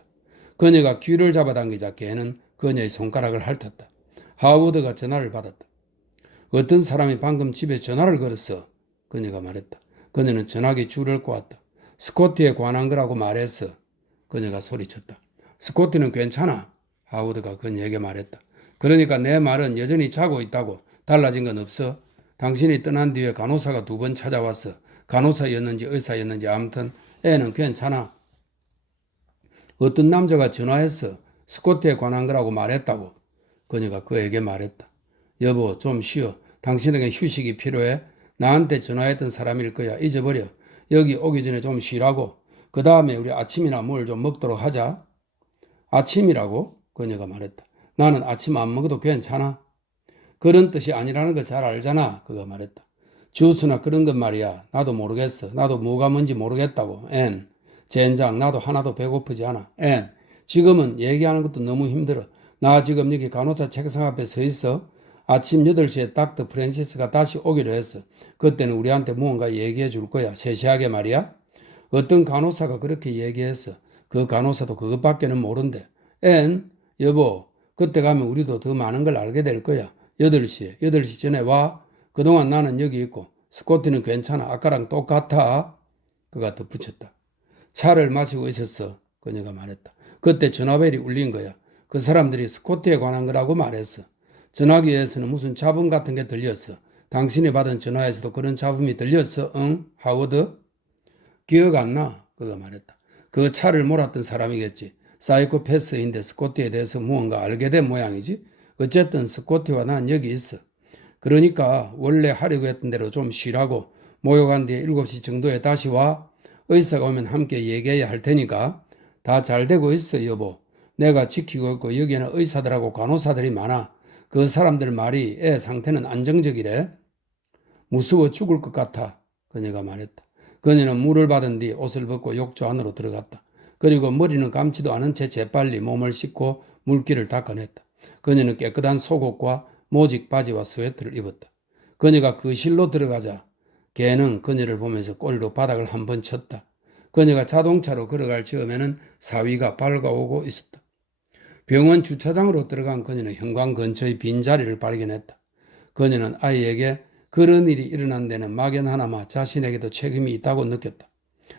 그녀가 귀를 잡아당기자 개는 그녀의 손가락을 핥았다. 하워드가 전화를 받았다. 어떤 사람이 방금 집에 전화를 걸었어. 그녀가 말했다. 그녀는 전화기 줄을 꼬았다. 스코티에 관한 거라고 말했어. 그녀가 소리쳤다. 스코티는 괜찮아. 하워드가 그녀에게 말했다. 그러니까 내 말은 여전히 자고 있다고. 달라진 건 없어. 당신이 떠난 뒤에 간호사가 2번 찾아왔어. 간호사였는지 의사였는지 아무튼 애는 괜찮아. 어떤 남자가 전화했어. 스코티에 관한 거라고 말했다고. 그녀가 그에게 말했다. 여보, 좀 쉬어. 당신에게 휴식이 필요해. 나한테 전화했던 사람일 거야. 잊어버려. 여기 오기 전에 좀 쉬라고. 그 다음에 우리 아침이나 뭘 좀 먹도록 하자. 아침이라고? 그녀가 말했다. 나는 아침 안 먹어도 괜찮아. 그런 뜻이 아니라는 거 잘 알잖아. 그가 말했다. 주스나 그런 건 말이야. 나도 모르겠어. 나도 뭐가 뭔지 모르겠다고. 앤. 젠장, 나도 하나도 배고프지 않아. 지금은 얘기하는 것도 너무 힘들어. 나 지금 여기 간호사 책상 앞에 서 있어. 아침 8시에 닥터 프랜시스가 다시 오기로 했어. 그때는 우리한테 무언가 얘기해 줄 거야. 세세하게 말이야. 어떤 간호사가 그렇게 얘기했어. 그 간호사도 그것밖에는 모른대. 여보, 그때 가면 우리도 더 많은 걸 알게 될 거야. 8시 전에 와. 그동안 나는 여기 있고 스코티는 괜찮아. 아까랑 똑같아. 그가 덧붙였다. 차를 마시고 있었어. 그녀가 말했다. 그때 전화벨이 울린 거야. 그 사람들이 스코트에 관한 거라고 말했어. 전화기에서는 무슨 잡음 같은 게 들렸어. 당신이 받은 전화에서도 그런 잡음이 들렸어? 응? 하워드? 기억 안 나? 그가 말했다. 그 차를 몰았던 사람이겠지. 사이코패스인데 스코트에 대해서 무언가 알게 된 모양이지. 어쨌든 스코트와 난 여기 있어. 그러니까 원래 하려고 했던 대로 좀 쉬라고. 모욕한 뒤에 7시 정도에 다시 와. 의사가 오면 함께 얘기해야 할 테니까. 다 잘 되고 있어, 여보. 내가 지키고 있고 여기에는 의사들하고 간호사들이 많아. 그 사람들 말이 애 상태는 안정적이래. 무서워 죽을 것 같아. 그녀가 말했다. 그녀는 물을 받은 뒤 옷을 벗고 욕조 안으로 들어갔다. 그리고 머리는 감지도 않은 채 재빨리 몸을 씻고 물기를 닦아냈다. 그녀는 깨끗한 속옷과 모직 바지와 스웨터를 입었다. 그녀가 그 실로 들어가자 개는 그녀를 보면서 꼬리로 바닥을 한번 쳤다. 그녀가 자동차로 걸어갈 즈음에는 사위가 밝아오고 있었다. 병원 주차장으로 들어간 그녀는 현관 근처의 빈자리를 발견했다. 그녀는 아이에게 그런 일이 일어난 데는 막연하나마 자신에게도 책임이 있다고 느꼈다.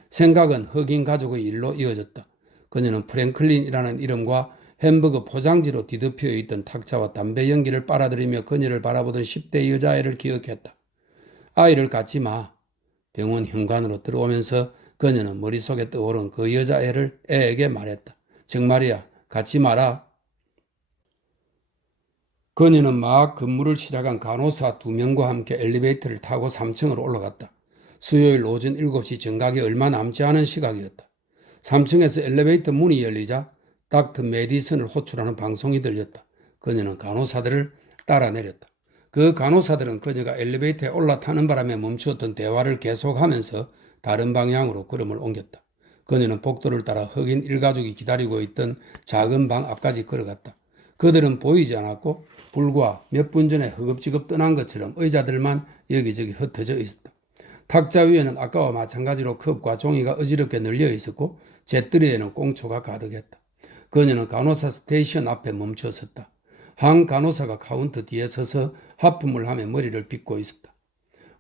생각은 흑인 가족의 일로 이어졌다. 그녀는 프랭클린이라는 이름과 햄버거 포장지로 뒤덮여 있던 탁자와 담배 연기를 빨아들이며 그녀를 바라보던 10대 여자애를 기억했다. 아이를 갖지 마. 병원 현관으로 들어오면서 그녀는 머릿속에 떠오른 그 여자애를 애에게 말했다. 정말이야. 갖지 마라. 그녀는 막 근무를 시작한 간호사 2명과 함께 엘리베이터를 타고 3층으로 올라갔다. 수요일 오전 7시 정각이 얼마 남지 않은 시각이었다. 3층에서 엘리베이터 문이 열리자 닥터 메디슨을 호출하는 방송이 들렸다. 그녀는 간호사들을 따라 내렸다. 그 간호사들은 그녀가 엘리베이터에 올라타는 바람에 멈추었던 대화를 계속하면서 다른 방향으로 걸음을 옮겼다. 그녀는 복도를 따라 흑인 일가족이 기다리고 있던 작은 방 앞까지 걸어갔다. 그들은 보이지 않았고 불과 몇 분 전에 허겁지겁 떠난 것처럼 의자들만 여기저기 흩어져 있었다. 탁자 위에는 아까와 마찬가지로 컵과 종이가 어지럽게 널려 있었고 재떨이에는 꽁초가 가득했다. 그녀는 간호사 스테이션 앞에 멈추었었다. 한 간호사가 카운터 뒤에 서서 하품을 하며 머리를 빗고 있었다.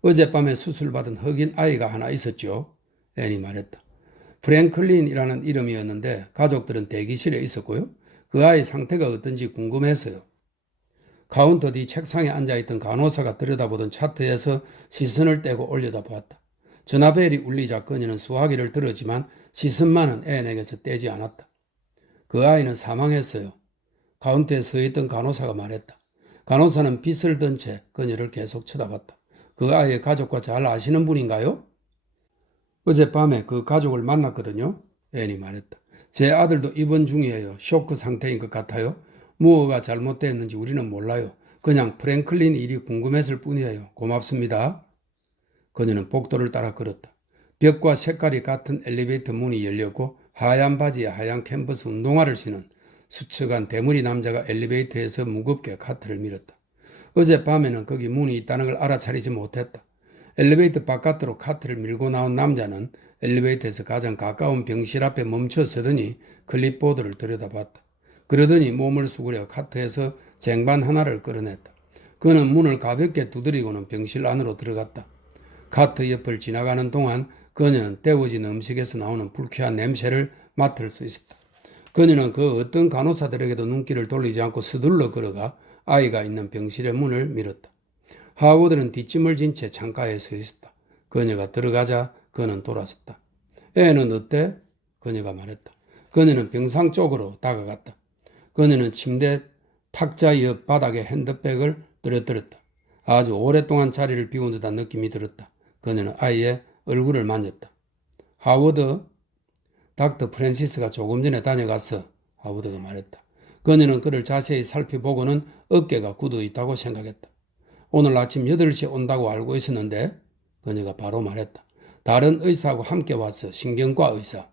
어젯밤에 수술받은 흑인 아이가 하나 있었죠. 앤이 말했다. 프랭클린이라는 이름이었는데 가족들은 대기실에 있었고요. 그 아이 상태가 어떤지 궁금해서요. 카운터 뒤 책상에 앉아있던 간호사가 들여다보던 차트에서 시선을 떼고 올려다보았다. 전화벨이 울리자 그녀는 수화기를 들었지만 시선만은 앤에게서 떼지 않았다. 그 아이는 사망했어요. 카운터에 서 있던 간호사가 말했다. 간호사는 빗을 든 채 그녀를 계속 쳐다봤다. 그 아이의 가족과 잘 아시는 분인가요? 어젯밤에 그 가족을 만났거든요. 앤이 말했다. 제 아들도 입원 중이에요. 쇼크 상태인 것 같아요. 무엇가 잘못됐는지 우리는 몰라요. 그냥 프랭클린 일이 궁금했을 뿐이에요. 고맙습니다. 그녀는 복도를 따라 걸었다. 벽과 색깔이 같은 엘리베이터 문이 열렸고 하얀 바지에 하얀 캔버스 운동화를 신은 수척한 대머리 남자가 엘리베이터에서 무겁게 카트를 밀었다. 어젯밤에는 거기 문이 있다는 걸 알아차리지 못했다. 엘리베이터 바깥으로 카트를 밀고 나온 남자는 엘리베이터에서 가장 가까운 병실 앞에 멈춰 서더니 클립보드를 들여다봤다. 그러더니 몸을 수그려 카트에서 쟁반 하나를 끌어냈다. 그는 문을 가볍게 두드리고는 병실 안으로 들어갔다. 카트 옆을 지나가는 동안 그녀는 데워진 음식에서 나오는 불쾌한 냄새를 맡을 수 있었다. 그녀는 그 어떤 간호사들에게도 눈길을 돌리지 않고 서둘러 걸어가 아이가 있는 병실의 문을 밀었다. 하워드는 뒷짐을 진 채 창가에 서 있었다. 그녀가 들어가자 그는 돌아섰다. 애는 어때? 그녀가 말했다. 그녀는 병상 쪽으로 다가갔다. 그녀는 침대 탁자 옆 바닥에 핸드백을 떨어뜨렸다. 아주 오랫동안 자리를 비운 듯한 느낌이 들었다. 그녀는 아이의 얼굴을 만졌다. 하워드, 닥터 프랜시스가 조금 전에 다녀갔어. 하워드가 말했다. 그녀는 그를 자세히 살펴보고는 어깨가 굳어 있다고 생각했다. 오늘 아침 8시에 온다고 알고 있었는데 그녀가 바로 말했다. 다른 의사하고 함께 왔어. 신경과 의사.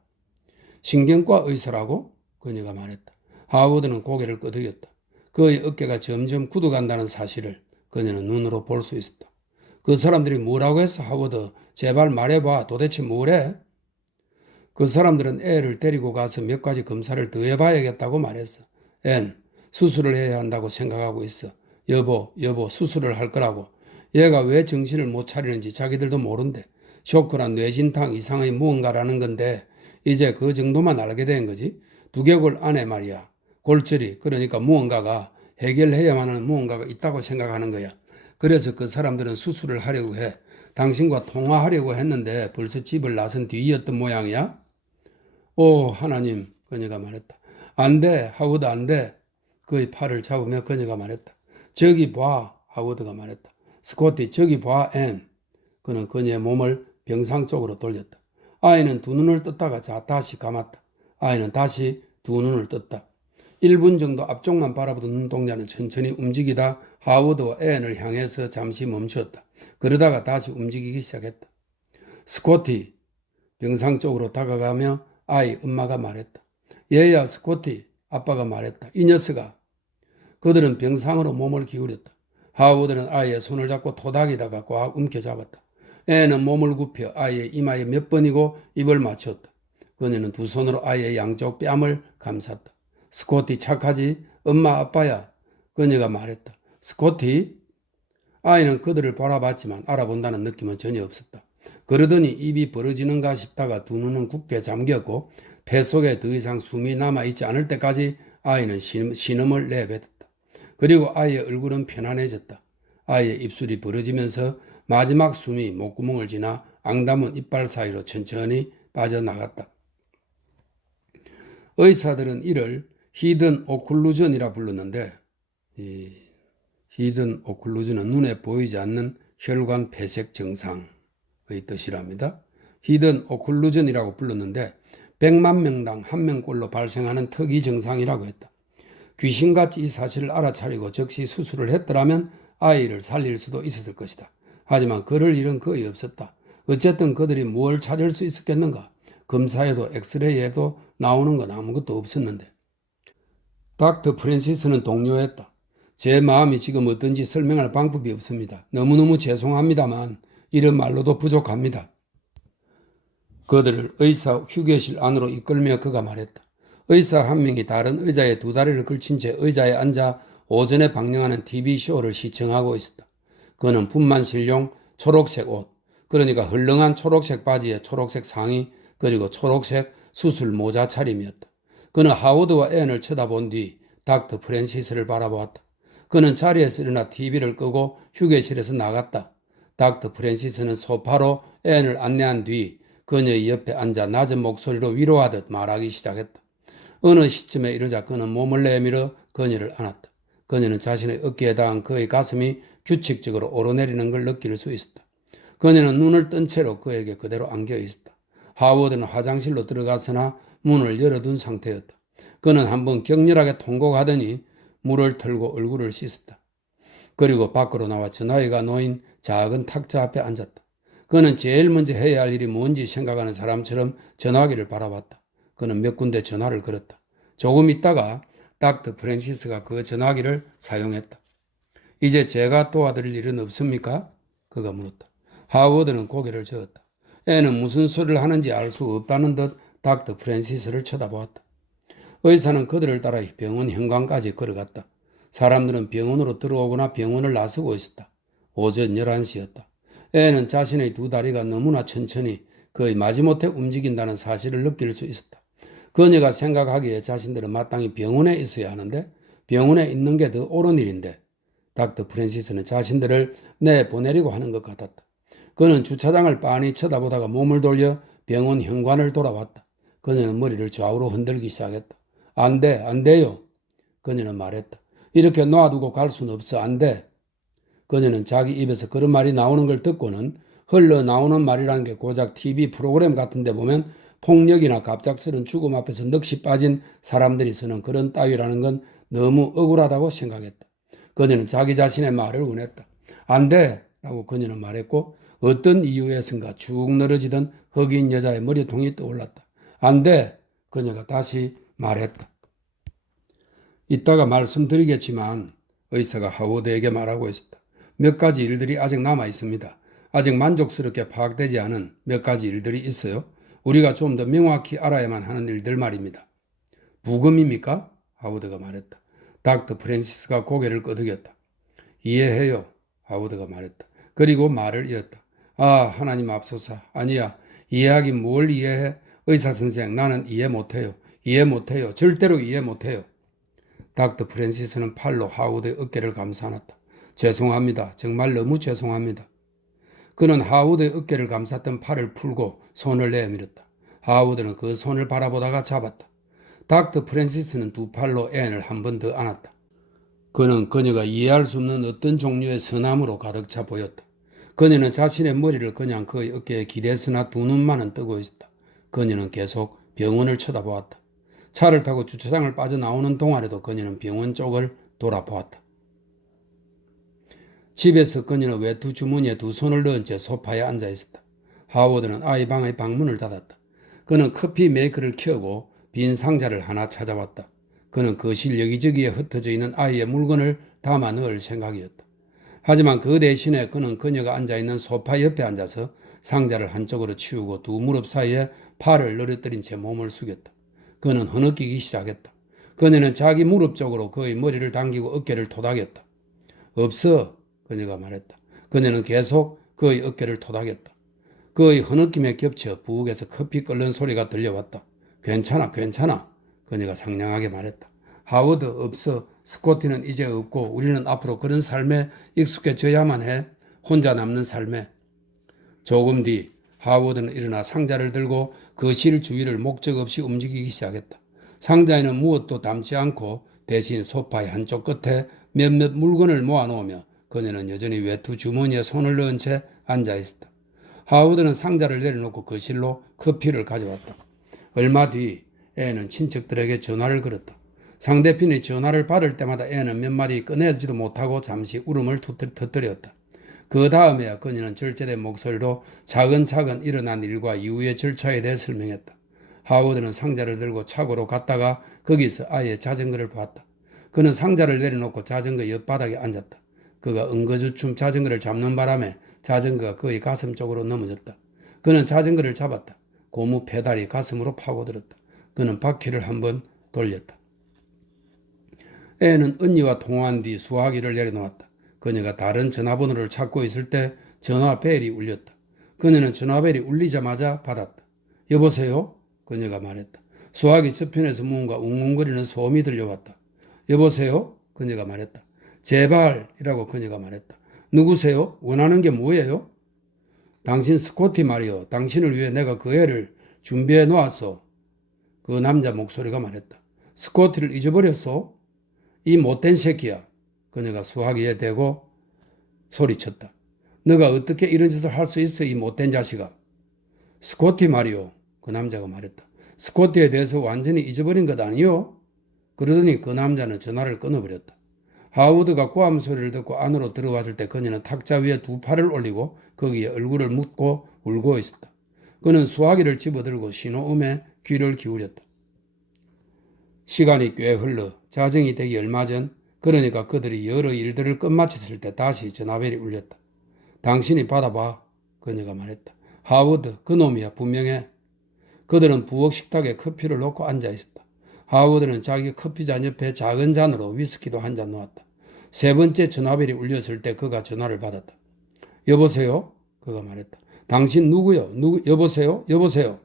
신경과 의사라고? 그녀가 말했다. 하워드는 고개를 끄덕였다. 그의 어깨가 점점 굳어간다는 사실을 그녀는 눈으로 볼 수 있었다. 그 사람들이 뭐라고 했어? 하워드, 제발 말해봐. 도대체 뭐래? 그 사람들은 애를 데리고 가서 몇 가지 검사를 더 해봐야겠다고 말했어. 앤, 수술을 해야 한다고 생각하고 있어. 여보, 수술을 할 거라고. 얘가 왜 정신을 못 차리는지 자기들도 모른대. 쇼크란 뇌진탕 이상의 무언가라는 건데 이제 그 정도만 알게 된 거지. 두개골 안에 말이야. 골절이, 그러니까 무언가가 해결해야만 하는 무언가가 있다고 생각하는 거야. 그래서 그 사람들은 수술을 하려고 해. 당신과 통화하려고 했는데 벌써 집을 나선 뒤이었던 모양이야. 오, 하나님, 그녀가 말했다. 안 돼, 하워드 안 돼. 그의 팔을 잡으며 그녀가 말했다. 저기 봐, 하워드가 말했다. 스코티, 저기 봐, 앤. 그는 그녀의 몸을 병상 쪽으로 돌렸다. 아이는 두 눈을 떴다가 다시 감았다. 아이는 다시 두 눈을 떴다. 1분 정도 앞쪽만 바라보던 눈동자는 천천히 움직이다 하워드와 앤을 향해서 잠시 멈추었다. 그러다가 다시 움직이기 시작했다. 스코티, 병상 쪽으로 다가가며 아이 엄마가 말했다. 얘야 스코티, 아빠가 말했다. 이 녀석아. 그들은 병상으로 몸을 기울였다. 하워드는 아이의 손을 잡고 토닥이다가 꽉 움켜잡았다. 애는 몸을 굽혀 아이의 이마에 몇 번이고 입을 맞췄다. 그녀는 두 손으로 아이의 양쪽 뺨을 감쌌다. 스코티 착하지? 엄마 아빠야. 그녀가 말했다. 스코티? 아이는 그들을 바라봤지만 알아본다는 느낌은 전혀 없었다. 그러더니 입이 벌어지는가 싶다가 두 눈은 굳게 잠겼고 폐 속에 더 이상 숨이 남아있지 않을 때까지 아이는 신음을 내뱉었다. 그리고 아이의 얼굴은 편안해졌다. 아이의 입술이 벌어지면서 마지막 숨이 목구멍을 지나 앙담은 이빨 사이로 천천히 빠져나갔다. 의사들은 이를 히든 오클루전이라 불렀는데 이 히든 오클루전은 눈에 보이지 않는 혈관 폐색 증상의 뜻이랍니다. 히든 오클루전이라고 불렀는데 100만 명당 1명꼴로 발생하는 특이 증상이라고 했다. 귀신같이 이 사실을 알아차리고 즉시 수술을 했더라면 아이를 살릴 수도 있었을 것이다. 하지만 그럴 일은 거의 없었다. 어쨌든 그들이 뭘 찾을 수 있었겠는가? 검사에도 엑스레이에도 나오는 건 아무것도 없었는데. 닥터 프랜시스는 동요했다. 제 마음이 지금 어떤지 설명할 방법이 없습니다. 너무너무 죄송합니다만 이런 말로도 부족합니다. 그들을 의사 휴게실 안으로 이끌며 그가 말했다. 의사 한 명이 다른 의자에 두 다리를 걸친 채 의자에 앉아 오전에 방영하는 TV쇼를 시청하고 있었다. 그는 분만실용 초록색 옷, 그러니까 헐렁한 초록색 바지에 초록색 상의, 그리고 초록색 수술 모자 차림이었다. 그는 하워드와 앤을 쳐다본 뒤 닥터 프랜시스를 바라보았다. 그는 자리에서 일어나 TV를 끄고 휴게실에서 나갔다. 닥터 프랜시스는 소파로 앤을 안내한 뒤 그녀의 옆에 앉아 낮은 목소리로 위로하듯 말하기 시작했다. 어느 시점에 이르자 그는 몸을 내밀어 그녀를 안았다. 그녀는 자신의 어깨에 닿은 그의 가슴이 규칙적으로 오르내리는 걸 느낄 수 있었다. 그녀는 눈을 뜬 채로 그에게 그대로 안겨 있었다. 하워드는 화장실로 들어갔으나 문을 열어둔 상태였다. 그는 한번 격렬하게 통곡하더니 물을 털고 얼굴을 씻었다. 그리고 밖으로 나와 전화기가 놓인 작은 탁자 앞에 앉았다. 그는 제일 먼저 해야 할 일이 뭔지 생각하는 사람처럼 전화기를 바라봤다. 그는 몇 군데 전화를 걸었다. 조금 있다가 닥터 프랜시스가 그 전화기를 사용했다. 이제 제가 도와드릴 일은 없습니까? 그가 물었다. 하워드는 고개를 저었다. 애는 무슨 소리를 하는지 알 수 없다는 듯 닥터 프랜시스를 쳐다보았다. 의사는 그들을 따라 병원 현관까지 걸어갔다. 사람들은 병원으로 들어오거나 병원을 나서고 있었다. 오전 11시였다. 애는 자신의 두 다리가 너무나 천천히 거의 마지못해 움직인다는 사실을 느낄 수 있었다. 그녀가 생각하기에 자신들은 마땅히 병원에 있어야 하는데 병원에 있는 게 더 옳은 일인데 닥터 프랜시스는 자신들을 내보내려고 하는 것 같았다. 그는 주차장을 빤히 쳐다보다가 몸을 돌려 병원 현관을 돌아왔다. 그녀는 머리를 좌우로 흔들기 시작했다. 안 돼, 안 돼요. 그녀는 말했다. 이렇게 놔두고 갈 수는 없어, 안 돼. 그녀는 자기 입에서 그런 말이 나오는 걸 듣고는 흘러나오는 말이라는 게 고작 TV 프로그램 같은 데 보면 폭력이나 갑작스런 죽음 앞에서 넋이 빠진 사람들이 쓰는 그런 따위라는 건 너무 억울하다고 생각했다. 그녀는 자기 자신의 말을 원했다. 안 돼! 라고 그녀는 말했고 어떤 이유에선가 쭉 늘어지던 흑인 여자의 머리통이 떠올랐다. 안 돼! 그녀가 다시 말했다. 이따가 말씀드리겠지만 의사가 하워드에게 말하고 있었다. 몇 가지 일들이 아직 남아 있습니다. 아직 만족스럽게 파악되지 않은 몇 가지 일들이 있어요. 우리가 좀 더 명확히 알아야만 하는 일들 말입니다. 부검입니까? 하워드가 말했다. 닥터 프랜시스가 고개를 끄덕였다. 이해해요. 하워드가 말했다. 그리고 말을 이었다. 아, 하나님 앞소서. 아니야. 이해하긴 뭘 이해해? 의사선생, 나는 이해 못해요. 이해 못해요. 절대로 이해 못해요. 닥터 프랜시스는 팔로 하워드의 어깨를 감싸 안았다. 죄송합니다. 정말 너무 죄송합니다. 그는 하워드의 어깨를 감쌌던 팔을 풀고 손을 내밀었다. 하워드는 그 손을 바라보다가 잡았다. 닥터 프랜시스는 두 팔로 앤을 한 번 더 안았다. 그는 그녀가 이해할 수 없는 어떤 종류의 선함으로 가득 차 보였다. 그녀는 자신의 머리를 그냥 그의 어깨에 기댔으나 두 눈만은 뜨고 있었다. 그녀는 계속 병원을 쳐다보았다. 차를 타고 주차장을 빠져나오는 동안에도 그녀는 병원 쪽을 돌아보았다. 집에서 그녀는 외투 주머니에 두 손을 넣은 채 소파에 앉아 있었다. 하워드는 아이 방의 방문을 닫았다. 그는 커피 메이커를 켜고 빈 상자를 하나 찾아왔다. 그는 거실 여기저기에 흩어져 있는 아이의 물건을 담아 넣을 생각이었다. 하지만 그 대신에 그는 그녀가 앉아있는 소파 옆에 앉아서 상자를 한쪽으로 치우고 두 무릎 사이에 팔을 늘어뜨린 채 몸을 숙였다. 그는 흐느끼기 시작했다. 그녀는 자기 무릎 쪽으로 그의 머리를 당기고 어깨를 토닥였다. 없어, 그녀가 말했다. 그녀는 계속 그의 어깨를 토닥였다. 그의 흐느낌에 겹쳐 부엌에서 커피 끓는 소리가 들려왔다. 괜찮아, 괜찮아, 그녀가 상냥하게 말했다. 하워드, 없어. 스코티는 이제 없고 우리는 앞으로 그런 삶에 익숙해져야만 해. 혼자 남는 삶에. 조금 뒤 하워드는 일어나 상자를 들고 거실 주위를 목적 없이 움직이기 시작했다. 상자에는 무엇도 담지 않고 대신 소파의 한쪽 끝에 몇몇 물건을 모아놓으며 그녀는 여전히 외투 주머니에 손을 넣은 채 앉아있었다. 하워드는 상자를 내려놓고 거실로 커피를 가져왔다. 얼마 뒤 애는 친척들에게 전화를 걸었다. 상대편이 전화를 받을 때마다 애는 몇 마디 꺼내지도 못하고 잠시 울음을 터뜨렸다. 그 다음에야 그녀는 절제된 목소리로 차근차근 일어난 일과 이후의 절차에 대해 설명했다. 하워드는 상자를 들고 차고로 갔다가 거기서 아이의 자전거를 봤다. 그는 상자를 내려놓고 자전거 옆바닥에 앉았다. 그가 엉거주춤 자전거를 잡는 바람에 자전거가 그의 가슴 쪽으로 넘어졌다. 그는 자전거를 잡았다. 고무 페달이 가슴으로 파고들었다. 그는 바퀴를 한번 돌렸다. 애는 언니와 통화한 뒤 수화기를 내려놓았다. 그녀가 다른 전화번호를 찾고 있을 때 전화벨이 울렸다. 그녀는 전화벨이 울리자마자 받았다. 여보세요? 그녀가 말했다. 수화기 저편에서 뭔가 웅웅거리는 소음이 들려왔다. 여보세요? 그녀가 말했다. 제발이라고 그녀가 말했다. 누구세요? 원하는 게 뭐예요? 당신 스코티 말이요. 당신을 위해 내가 그 애를 준비해 놓았어. 그 남자 목소리가 말했다. 스코티를 잊어버렸어? 이 못된 새끼야. 그녀가 수화기에 대고 소리쳤다. 너가 어떻게 이런 짓을 할 수 있어, 이 못된 자식아. 스코티 말이요. 그 남자가 말했다. 스코티에 대해서 완전히 잊어버린 것 아니요? 그러더니 그 남자는 전화를 끊어버렸다. 하워드가 고함 소리를 듣고 안으로 들어왔을 때 그녀는 탁자 위에 두 팔을 올리고 거기에 얼굴을 묻고 울고 있었다. 그는 수화기를 집어들고 신호음에 귀를 기울였다. 시간이 꽤 흘러 자정이 되기 얼마 전, 그러니까 그들이 여러 일들을 끝마쳤을 때 다시 전화벨이 울렸다. 당신이 받아봐. 그녀가 말했다. 하워드, 그놈이야. 분명해. 그들은 부엌 식탁에 커피를 놓고 앉아 있었다. 하워드는 자기 커피잔 옆에 작은 잔으로 위스키도 한 잔 놓았다. 세 번째 전화벨이 울렸을 때 그가 전화를 받았다. 여보세요? 그가 말했다. 당신 누구요? 여보세요? 여보세요?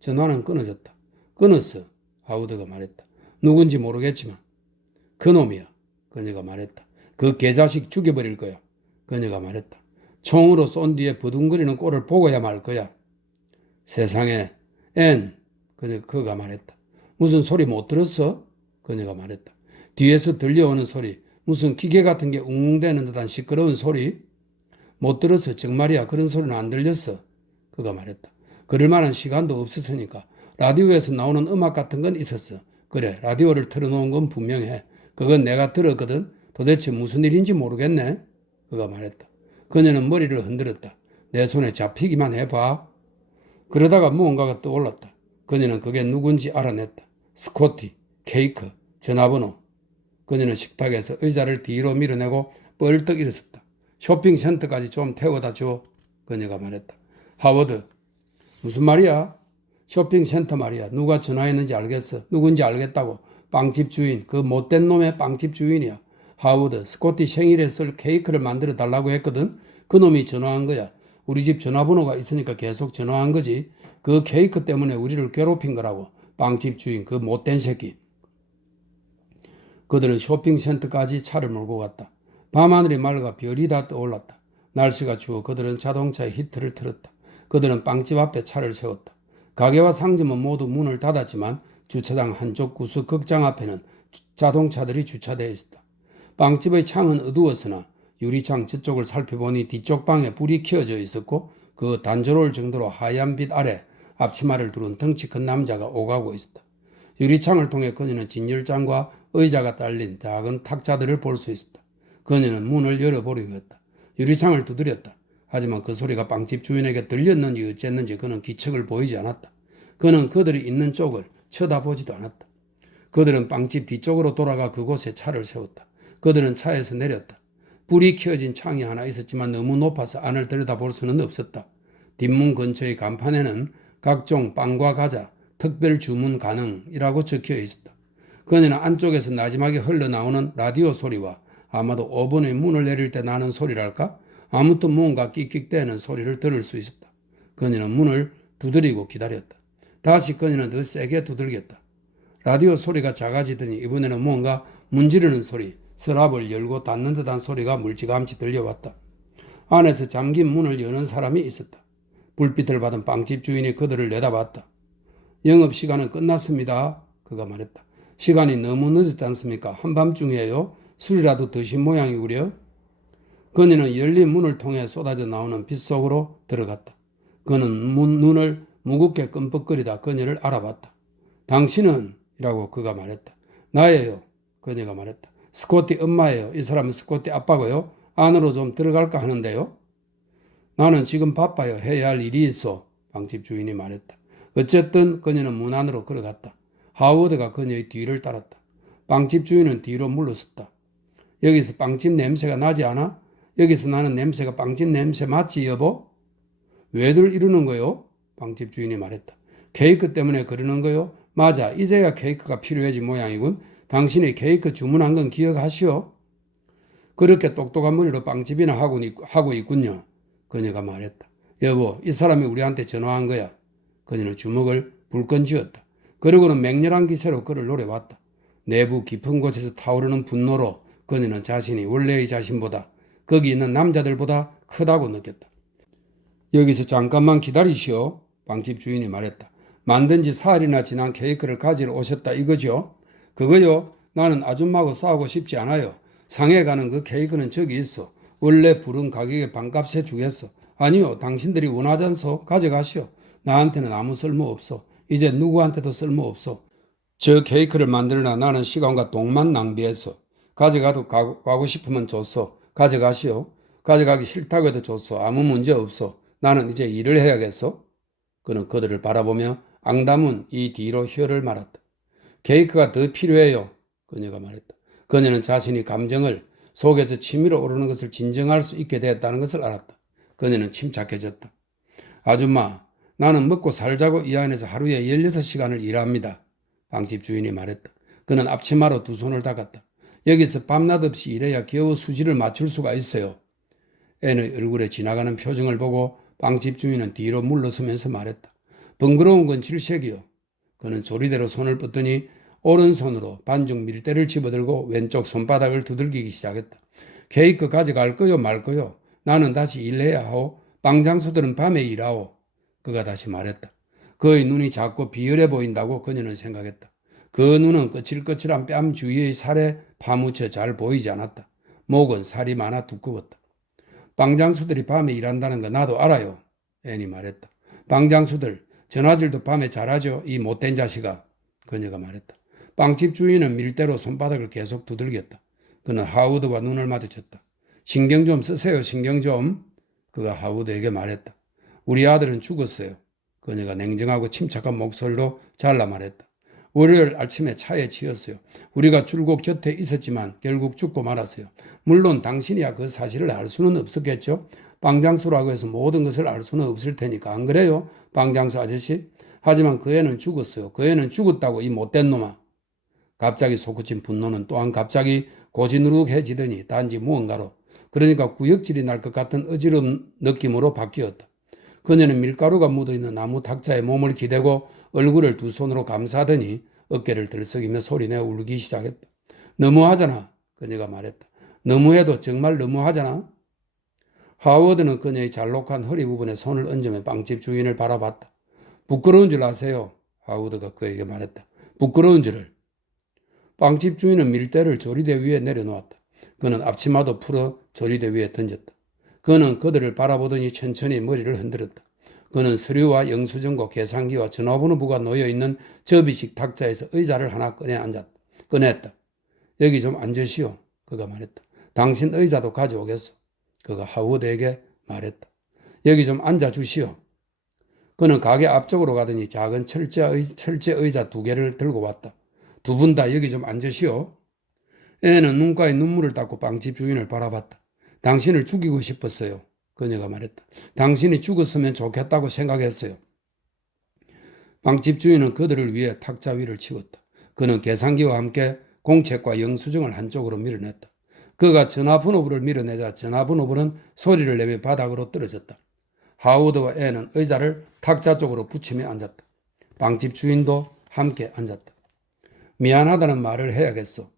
전화는 끊어졌다. 끊었어. 하워드가 말했다. 누군지 모르겠지만 그놈이야. 그녀가 말했다. 그 개자식 죽여버릴 거야. 그녀가 말했다. 총으로 쏜 뒤에 버둥거리는 꼴을 보고야 말 거야. 세상에. 앤. 그가 말했다. 무슨 소리 못 들었어? 그녀가 말했다. 뒤에서 들려오는 소리. 무슨 기계 같은 게 웅웅대는 듯한 시끄러운 소리? 못 들었어. 정말이야. 그런 소리는 안 들렸어. 그가 말했다. 그럴 만한 시간도 없었으니까. 라디오에서 나오는 음악 같은 건 있었어. 그래, 라디오를 틀어놓은 건 분명해. 그건 내가 들었거든. 도대체 무슨 일인지 모르겠네. 그가 말했다. 그녀는 머리를 흔들었다. 내 손에 잡히기만 해봐. 그러다가 무언가가 떠올랐다. 그녀는 그게 누군지 알아냈다. 스코티, 케이크, 전화번호. 그녀는 식탁에서 의자를 뒤로 밀어내고 뻘떡 일어섰다. 쇼핑센터까지 좀 태워다 줘. 그녀가 말했다. 하워드, 무슨 말이야? 쇼핑센터 말이야. 누가 전화했는지 알겠어. 누군지 알겠다고. 빵집 주인, 그 못된 놈의 빵집 주인이야. 하워드, 스코티 생일에 쓸 케이크를 만들어 달라고 했거든. 그 놈이 전화한 거야. 우리 집 전화번호가 있으니까 계속 전화한 거지. 그 케이크 때문에 우리를 괴롭힌 거라고. 빵집 주인, 그 못된 새끼. 그들은 쇼핑센터까지 차를 몰고 갔다. 밤하늘이 맑아 별이 다 떠올랐다. 날씨가 추워 그들은 자동차에 히트를 틀었다. 그들은 빵집 앞에 차를 세웠다. 가게와 상점은 모두 문을 닫았지만 주차장 한쪽 구석 극장 앞에는 자동차들이 주차되어 있었다. 빵집의 창은 어두웠으나 유리창 저쪽을 살펴보니 뒤쪽 방에 불이 켜져 있었고 그 단조로울 정도로 하얀 빛 아래 앞치마를 두른 덩치 큰 남자가 오가고 있었다. 유리창을 통해 그녀는 진열장과 의자가 딸린 작은 탁자들을 볼 수 있었다. 그녀는 문을 열어보려고 했다. 유리창을 두드렸다. 하지만 그 소리가 빵집 주인에게 들렸는지 어쨌는지 그는 기척을 보이지 않았다. 그는 그들이 있는 쪽을 쳐다보지도 않았다. 그들은 빵집 뒤쪽으로 돌아가 그곳에 차를 세웠다. 그들은 차에서 내렸다. 불이 켜진 창이 하나 있었지만 너무 높아서 안을 들여다볼 수는 없었다. 뒷문 근처의 간판에는 각종 빵과 과자, 특별 주문 가능이라고 적혀 있었다. 그녀는 안쪽에서 나지막에 흘러나오는 라디오 소리와 아마도 오븐의 문을 내릴 때 나는 소리랄까? 아무튼 뭔가 끽끽대는 소리를 들을 수 있었다. 그녀는 문을 두드리고 기다렸다. 다시 그녀는 더 세게 두들겼다. 라디오 소리가 작아지더니 이번에는 뭔가 문지르는 소리, 서랍을 열고 닫는 듯한 소리가 물찌감치 들려왔다. 안에서 잠긴 문을 여는 사람이 있었다. 불빛을 받은 빵집 주인이 그들을 내다봤다. 영업시간은 끝났습니다. 그가 말했다. 시간이 너무 늦었지 않습니까? 한밤중이에요. 술이라도 드신 모양이구려. 그녀는 열린 문을 통해 쏟아져 나오는 빛 속으로 들어갔다. 그는 눈을 무겁게 끔뻑거리다 그녀를 알아봤다. 당신은? 이라고 그가 말했다. 나예요. 그녀가 말했다. 스코티 엄마예요. 이 사람은 스코티 아빠고요. 안으로 좀 들어갈까 하는데요. 나는 지금 바빠요. 해야 할 일이 있어. 빵집 주인이 말했다. 어쨌든 그녀는 문 안으로 걸어갔다. 하워드가 그녀의 뒤를 따랐다. 빵집 주인은 뒤로 물러섰다. 여기서 빵집 냄새가 나지 않아? 여기서 나는 냄새가 빵집 냄새 맞지 여보? 왜들 이러는 거요? 빵집 주인이 말했다. 케이크 때문에 그러는 거요? 맞아. 이제야 케이크가 필요해진 모양이군. 당신이 케이크 주문한 건 기억하시오? 그렇게 똑똑한 머리로 빵집이나 하고 있군요. 그녀가 말했다. 여보, 이 사람이 우리한테 전화한 거야. 그녀는 주먹을 불끈 쥐었다. 그러고는 맹렬한 기세로 그를 노려봤다. 내부 깊은 곳에서 타오르는 분노로 그녀는 자신이 원래의 자신보다 거기 있는 남자들보다 크다고 느꼈다. 여기서 잠깐만 기다리시오. 빵집 주인이 말했다. 만든 지 사흘이나 지난 케이크를 가지러 오셨다 이거죠? 그거요. 나는 아줌마하고 싸우고 싶지 않아요. 상해 가는 그 케이크는 저기 있어. 원래 부른 가격에 반값에 주겠어. 아니요. 당신들이 원하잖소. 가져가시오. 나한테는 아무 쓸모 없어. 이제 누구한테도 쓸모 없어. 저 케이크를 만들나 나는 시간과 돈만 낭비했어. 가져가도 가고 싶으면 줬어. 가져가시오. 가져가기 싫다고 해도 줬어. 아무 문제 없어. 나는 이제 일을 해야겠어. 그는 그들을 바라보며 앙담은 이 뒤로 혀를 말았다. 케이크가 더 필요해요. 그녀가 말했다. 그녀는 자신이 감정을 속에서 치밀어 오르는 것을 진정할 수 있게 되었다는 것을 알았다. 그녀는 침착해졌다. 아줌마, 나는 먹고 살자고 이 안에서 하루에 16시간을 일합니다. 빵집 주인이 말했다. 그는 앞치마로 두 손을 닦았다. 여기서 밤낮 없이 일해야 겨우 수지를 맞출 수가 있어요. 애의 얼굴에 지나가는 표정을 보고 빵집 주인은 뒤로 물러서면서 말했다. 번거로운 건 질색이요. 그는 조리대로 손을 뻗더니 오른손으로 반죽 밀대를 집어들고 왼쪽 손바닥을 두들기기 시작했다. 케이크 가져갈 거요 말 거요. 나는 다시 일해야 하오. 빵장수들은 밤에 일하오. 그가 다시 말했다. 그의 눈이 작고 비열해 보인다고 그녀는 생각했다. 그 눈은 거칠거칠한 뺨 주위의 살에 파묻혀 잘 보이지 않았다. 목은 살이 많아 두꺼웠다. 빵장수들이 밤에 일한다는 거 나도 알아요. 앤이 말했다. 빵장수들, 전화질도 밤에 잘하죠. 이 못된 자식아. 그녀가 말했다. 빵집 주인은 밀대로 손바닥을 계속 두들겼다. 그는 하우드와 눈을 마주쳤다. 신경 좀 쓰세요. 신경 좀. 그가 하우드에게 말했다. 우리 아들은 죽었어요. 그녀가 냉정하고 침착한 목소리로 잘라 말했다. 월요일 아침에 차에 치였어요. 우리가 줄곧 곁에 있었지만 결국 죽고 말았어요. 물론 당신이야 그 사실을 알 수는 없었겠죠. 빵장수라고 해서 모든 것을 알 수는 없을 테니까. 안 그래요? 빵장수 아저씨? 하지만 그 애는 죽었어요. 그 애는 죽었다고 이 못된 놈아. 갑자기 솟구친 분노는 또한 갑자기 고지누룩해지더니 단지 무언가로, 그러니까 구역질이 날 것 같은 어지러운 느낌으로 바뀌었다. 그녀는 밀가루가 묻어있는 나무 탁자에 몸을 기대고 얼굴을 두 손으로 감싸더니 어깨를 들썩이며 소리내어 울기 시작했다. 너무하잖아. 그녀가 말했다. 너무해도 정말 너무하잖아. 하워드는 그녀의 잘록한 허리 부분에 손을 얹으며 빵집 주인을 바라봤다. 부끄러운 줄 아세요? 하워드가 그에게 말했다. 부끄러운 줄을. 빵집 주인은 밀대를 조리대 위에 내려놓았다. 그는 앞치마도 풀어 조리대 위에 던졌다. 그는 그들을 바라보더니 천천히 머리를 흔들었다. 그는 서류와 영수증과 계산기와 전화번호부가 놓여있는 접이식 탁자에서 의자를 하나 꺼냈다. 여기 좀 앉으시오. 그가 말했다. 당신 의자도 가져오겠소. 그가 하워드에게 말했다. 여기 좀 앉아주시오. 그는 가게 앞쪽으로 가더니 작은 철제 의자 두 개를 들고 왔다. 두 분 다 여기 좀 앉으시오. 애는 눈가에 눈물을 닦고 빵집 주인을 바라봤다. 당신을 죽이고 싶었어요. 그녀가 말했다. 당신이 죽었으면 좋겠다고 생각했어요. 빵집 주인은 그들을 위해 탁자 위를 치웠다. 그는 계산기와 함께 공책과 영수증을 한쪽으로 밀어냈다. 그가 전화번호부를 밀어내자 전화번호부는 소리를 내며 바닥으로 떨어졌다. 하워드와 애는 의자를 탁자 쪽으로 붙이며 앉았다. 빵집 주인도 함께 앉았다. 미안하다는 말을 해야겠어.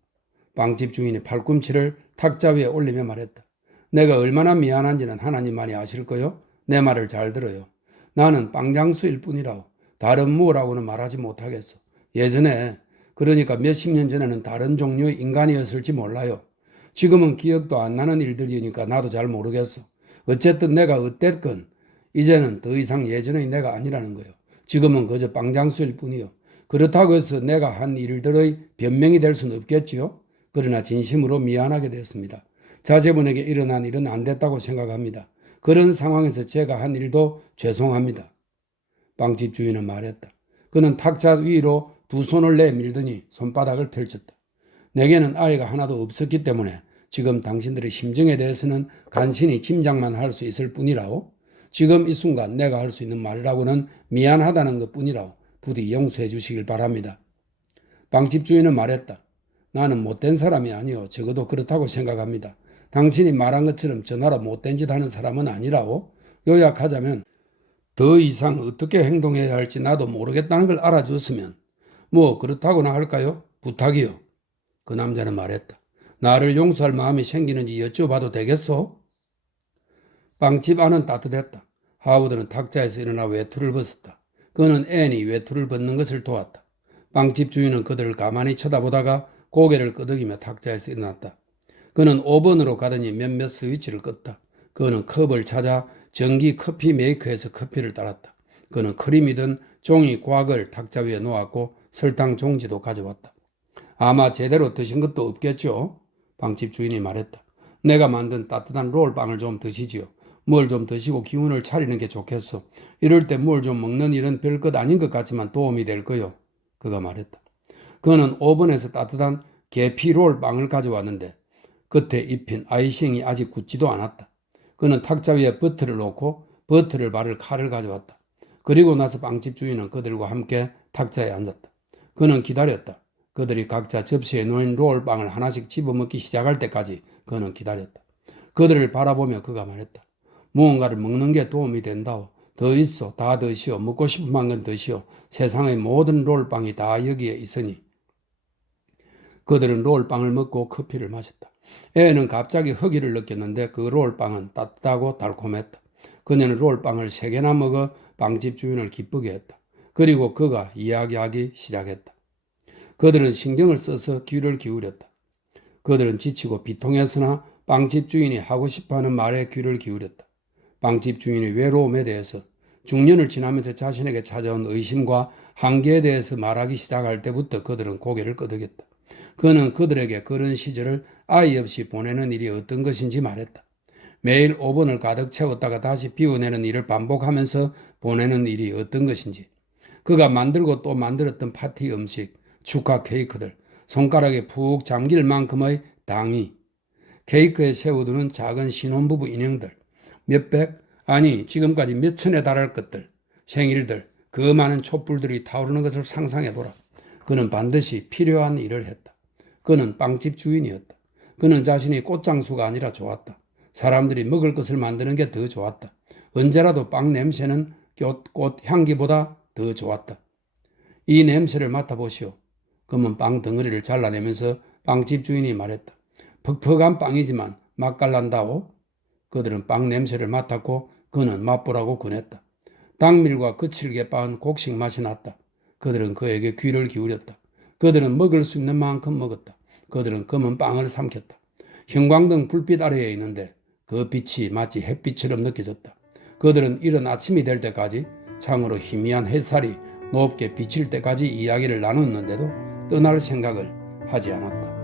빵집 주인이 팔꿈치를 탁자 위에 올리며 말했다. 내가 얼마나 미안한지는 하나님만이 아실 거요. 내 말을 잘 들어요. 나는 빵장수일 뿐이라고. 다른 뭐라고는 말하지 못하겠어. 예전에, 그러니까 몇십 년 전에는 다른 종류의 인간이었을지 몰라요. 지금은 기억도 안 나는 일들이니까 나도 잘 모르겠어. 어쨌든 내가 어땠건 이제는 더 이상 예전의 내가 아니라는 거예요. 지금은 그저 빵장수일 뿐이요. 그렇다고 해서 내가 한 일들의 변명이 될 수는 없겠지요. 그러나 진심으로 미안하게 됐습니다. 자제분에게 일어난 일은 안 됐다고 생각합니다. 그런 상황에서 제가 한 일도 죄송합니다. 빵집 주인은 말했다. 그는 탁자 위로 두 손을 내밀더니 손바닥을 펼쳤다. 내게는 아이가 하나도 없었기 때문에 지금 당신들의 심정에 대해서는 간신히 짐작만 할 수 있을 뿐이라오. 지금 이 순간 내가 할 수 있는 말이라고는 미안하다는 것뿐이라오. 부디 용서해 주시길 바랍니다. 빵집 주인은 말했다. 나는 못된 사람이 아니요. 적어도 그렇다고 생각합니다. 당신이 말한 것처럼 전화로 못된 짓 하는 사람은 아니라고. 요약하자면 더 이상 어떻게 행동해야 할지 나도 모르겠다는 걸 알아줬으면 뭐 그렇다고나 할까요? 부탁이요. 그 남자는 말했다. 나를 용서할 마음이 생기는지 여쭤봐도 되겠소? 빵집 안은 따뜻했다. 하워드는 탁자에서 일어나 외투를 벗었다. 그는 앤이 외투를 벗는 것을 도왔다. 빵집 주인은 그들을 가만히 쳐다보다가 고개를 끄덕이며 탁자에서 일어났다. 그는 오븐으로 가더니 몇몇 스위치를 껐다. 그는 컵을 찾아 전기 커피 메이커에서 커피를 따랐다. 그는 크림이든 종이 곽을 탁자 위에 놓았고 설탕 종지도 가져왔다. 아마 제대로 드신 것도 없겠죠? 빵집 주인이 말했다. 내가 만든 따뜻한 롤빵을 좀 드시지요. 뭘 좀 드시고 기운을 차리는 게 좋겠어. 이럴 때 뭘 좀 먹는 일은 별것 아닌 것 같지만 도움이 될 거요. 그가 말했다. 그는 오븐에서 따뜻한 계피 롤빵을 가져왔는데 겉에 입힌 아이싱이 아직 굳지도 않았다. 그는 탁자 위에 버터를 놓고 버터를 바를 칼을 가져왔다. 그리고 나서 빵집 주인은 그들과 함께 탁자에 앉았다. 그는 기다렸다. 그들이 각자 접시에 놓인 롤빵을 하나씩 집어먹기 시작할 때까지 그는 기다렸다. 그들을 바라보며 그가 말했다. 무언가를 먹는 게 도움이 된다오. 더 있어. 다 드시오. 먹고 싶은 만큼 드시오. 세상의 모든 롤빵이 다 여기에 있으니. 그들은 롤빵을 먹고 커피를 마셨다. 애는 갑자기 허기를 느꼈는데 그 롤빵은 따뜻하고 달콤했다. 그녀는 롤빵을 3개나 먹어 빵집 주인을 기쁘게 했다. 그리고 그가 이야기하기 시작했다. 그들은 신경을 써서 귀를 기울였다. 그들은 지치고 비통해서나 빵집 주인이 하고 싶어하는 말에 귀를 기울였다. 빵집 주인의 외로움에 대해서, 중년을 지나면서 자신에게 찾아온 의심과 한계에 대해서 말하기 시작할 때부터 그들은 고개를 끄덕였다. 그는 그들에게 그런 시절을 아이 없이 보내는 일이 어떤 것인지 말했다. 매일 오븐을 가득 채웠다가 다시 비워내는 일을 반복하면서 보내는 일이 어떤 것인지, 그가 만들고 또 만들었던 파티 음식, 축하 케이크들, 손가락에 푹 잠길 만큼의 당이, 케이크에 세워두는 작은 신혼부부 인형들, 몇백, 아니 지금까지 몇천에 달할 것들, 생일들, 그 많은 촛불들이 타오르는 것을 상상해보라. 그는 반드시 필요한 일을 했다. 그는 빵집 주인이었다. 그는 자신이 꽃장수가 아니라 좋았다. 사람들이 먹을 것을 만드는 게 더 좋았다. 언제라도 빵 냄새는 꽃 향기보다 더 좋았다. 이 냄새를 맡아보시오. 그는 빵 덩어리를 잘라내면서 빵집 주인이 말했다. 퍽퍽한 빵이지만 맛깔난다오. 그들은 빵 냄새를 맡았고 그는 맛보라고 권했다. 당밀과 거칠게 빻은 곡식 맛이 났다. 그들은 그에게 귀를 기울였다. 그들은 먹을 수 있는 만큼 먹었다. 그들은 검은 빵을 삼켰다. 형광등 불빛 아래에 있는데 그 빛이 마치 햇빛처럼 느껴졌다. 그들은 이른 아침이 될 때까지 창으로 희미한 햇살이 높게 비칠 때까지 이야기를 나눴는데도 떠날 생각을 하지 않았다.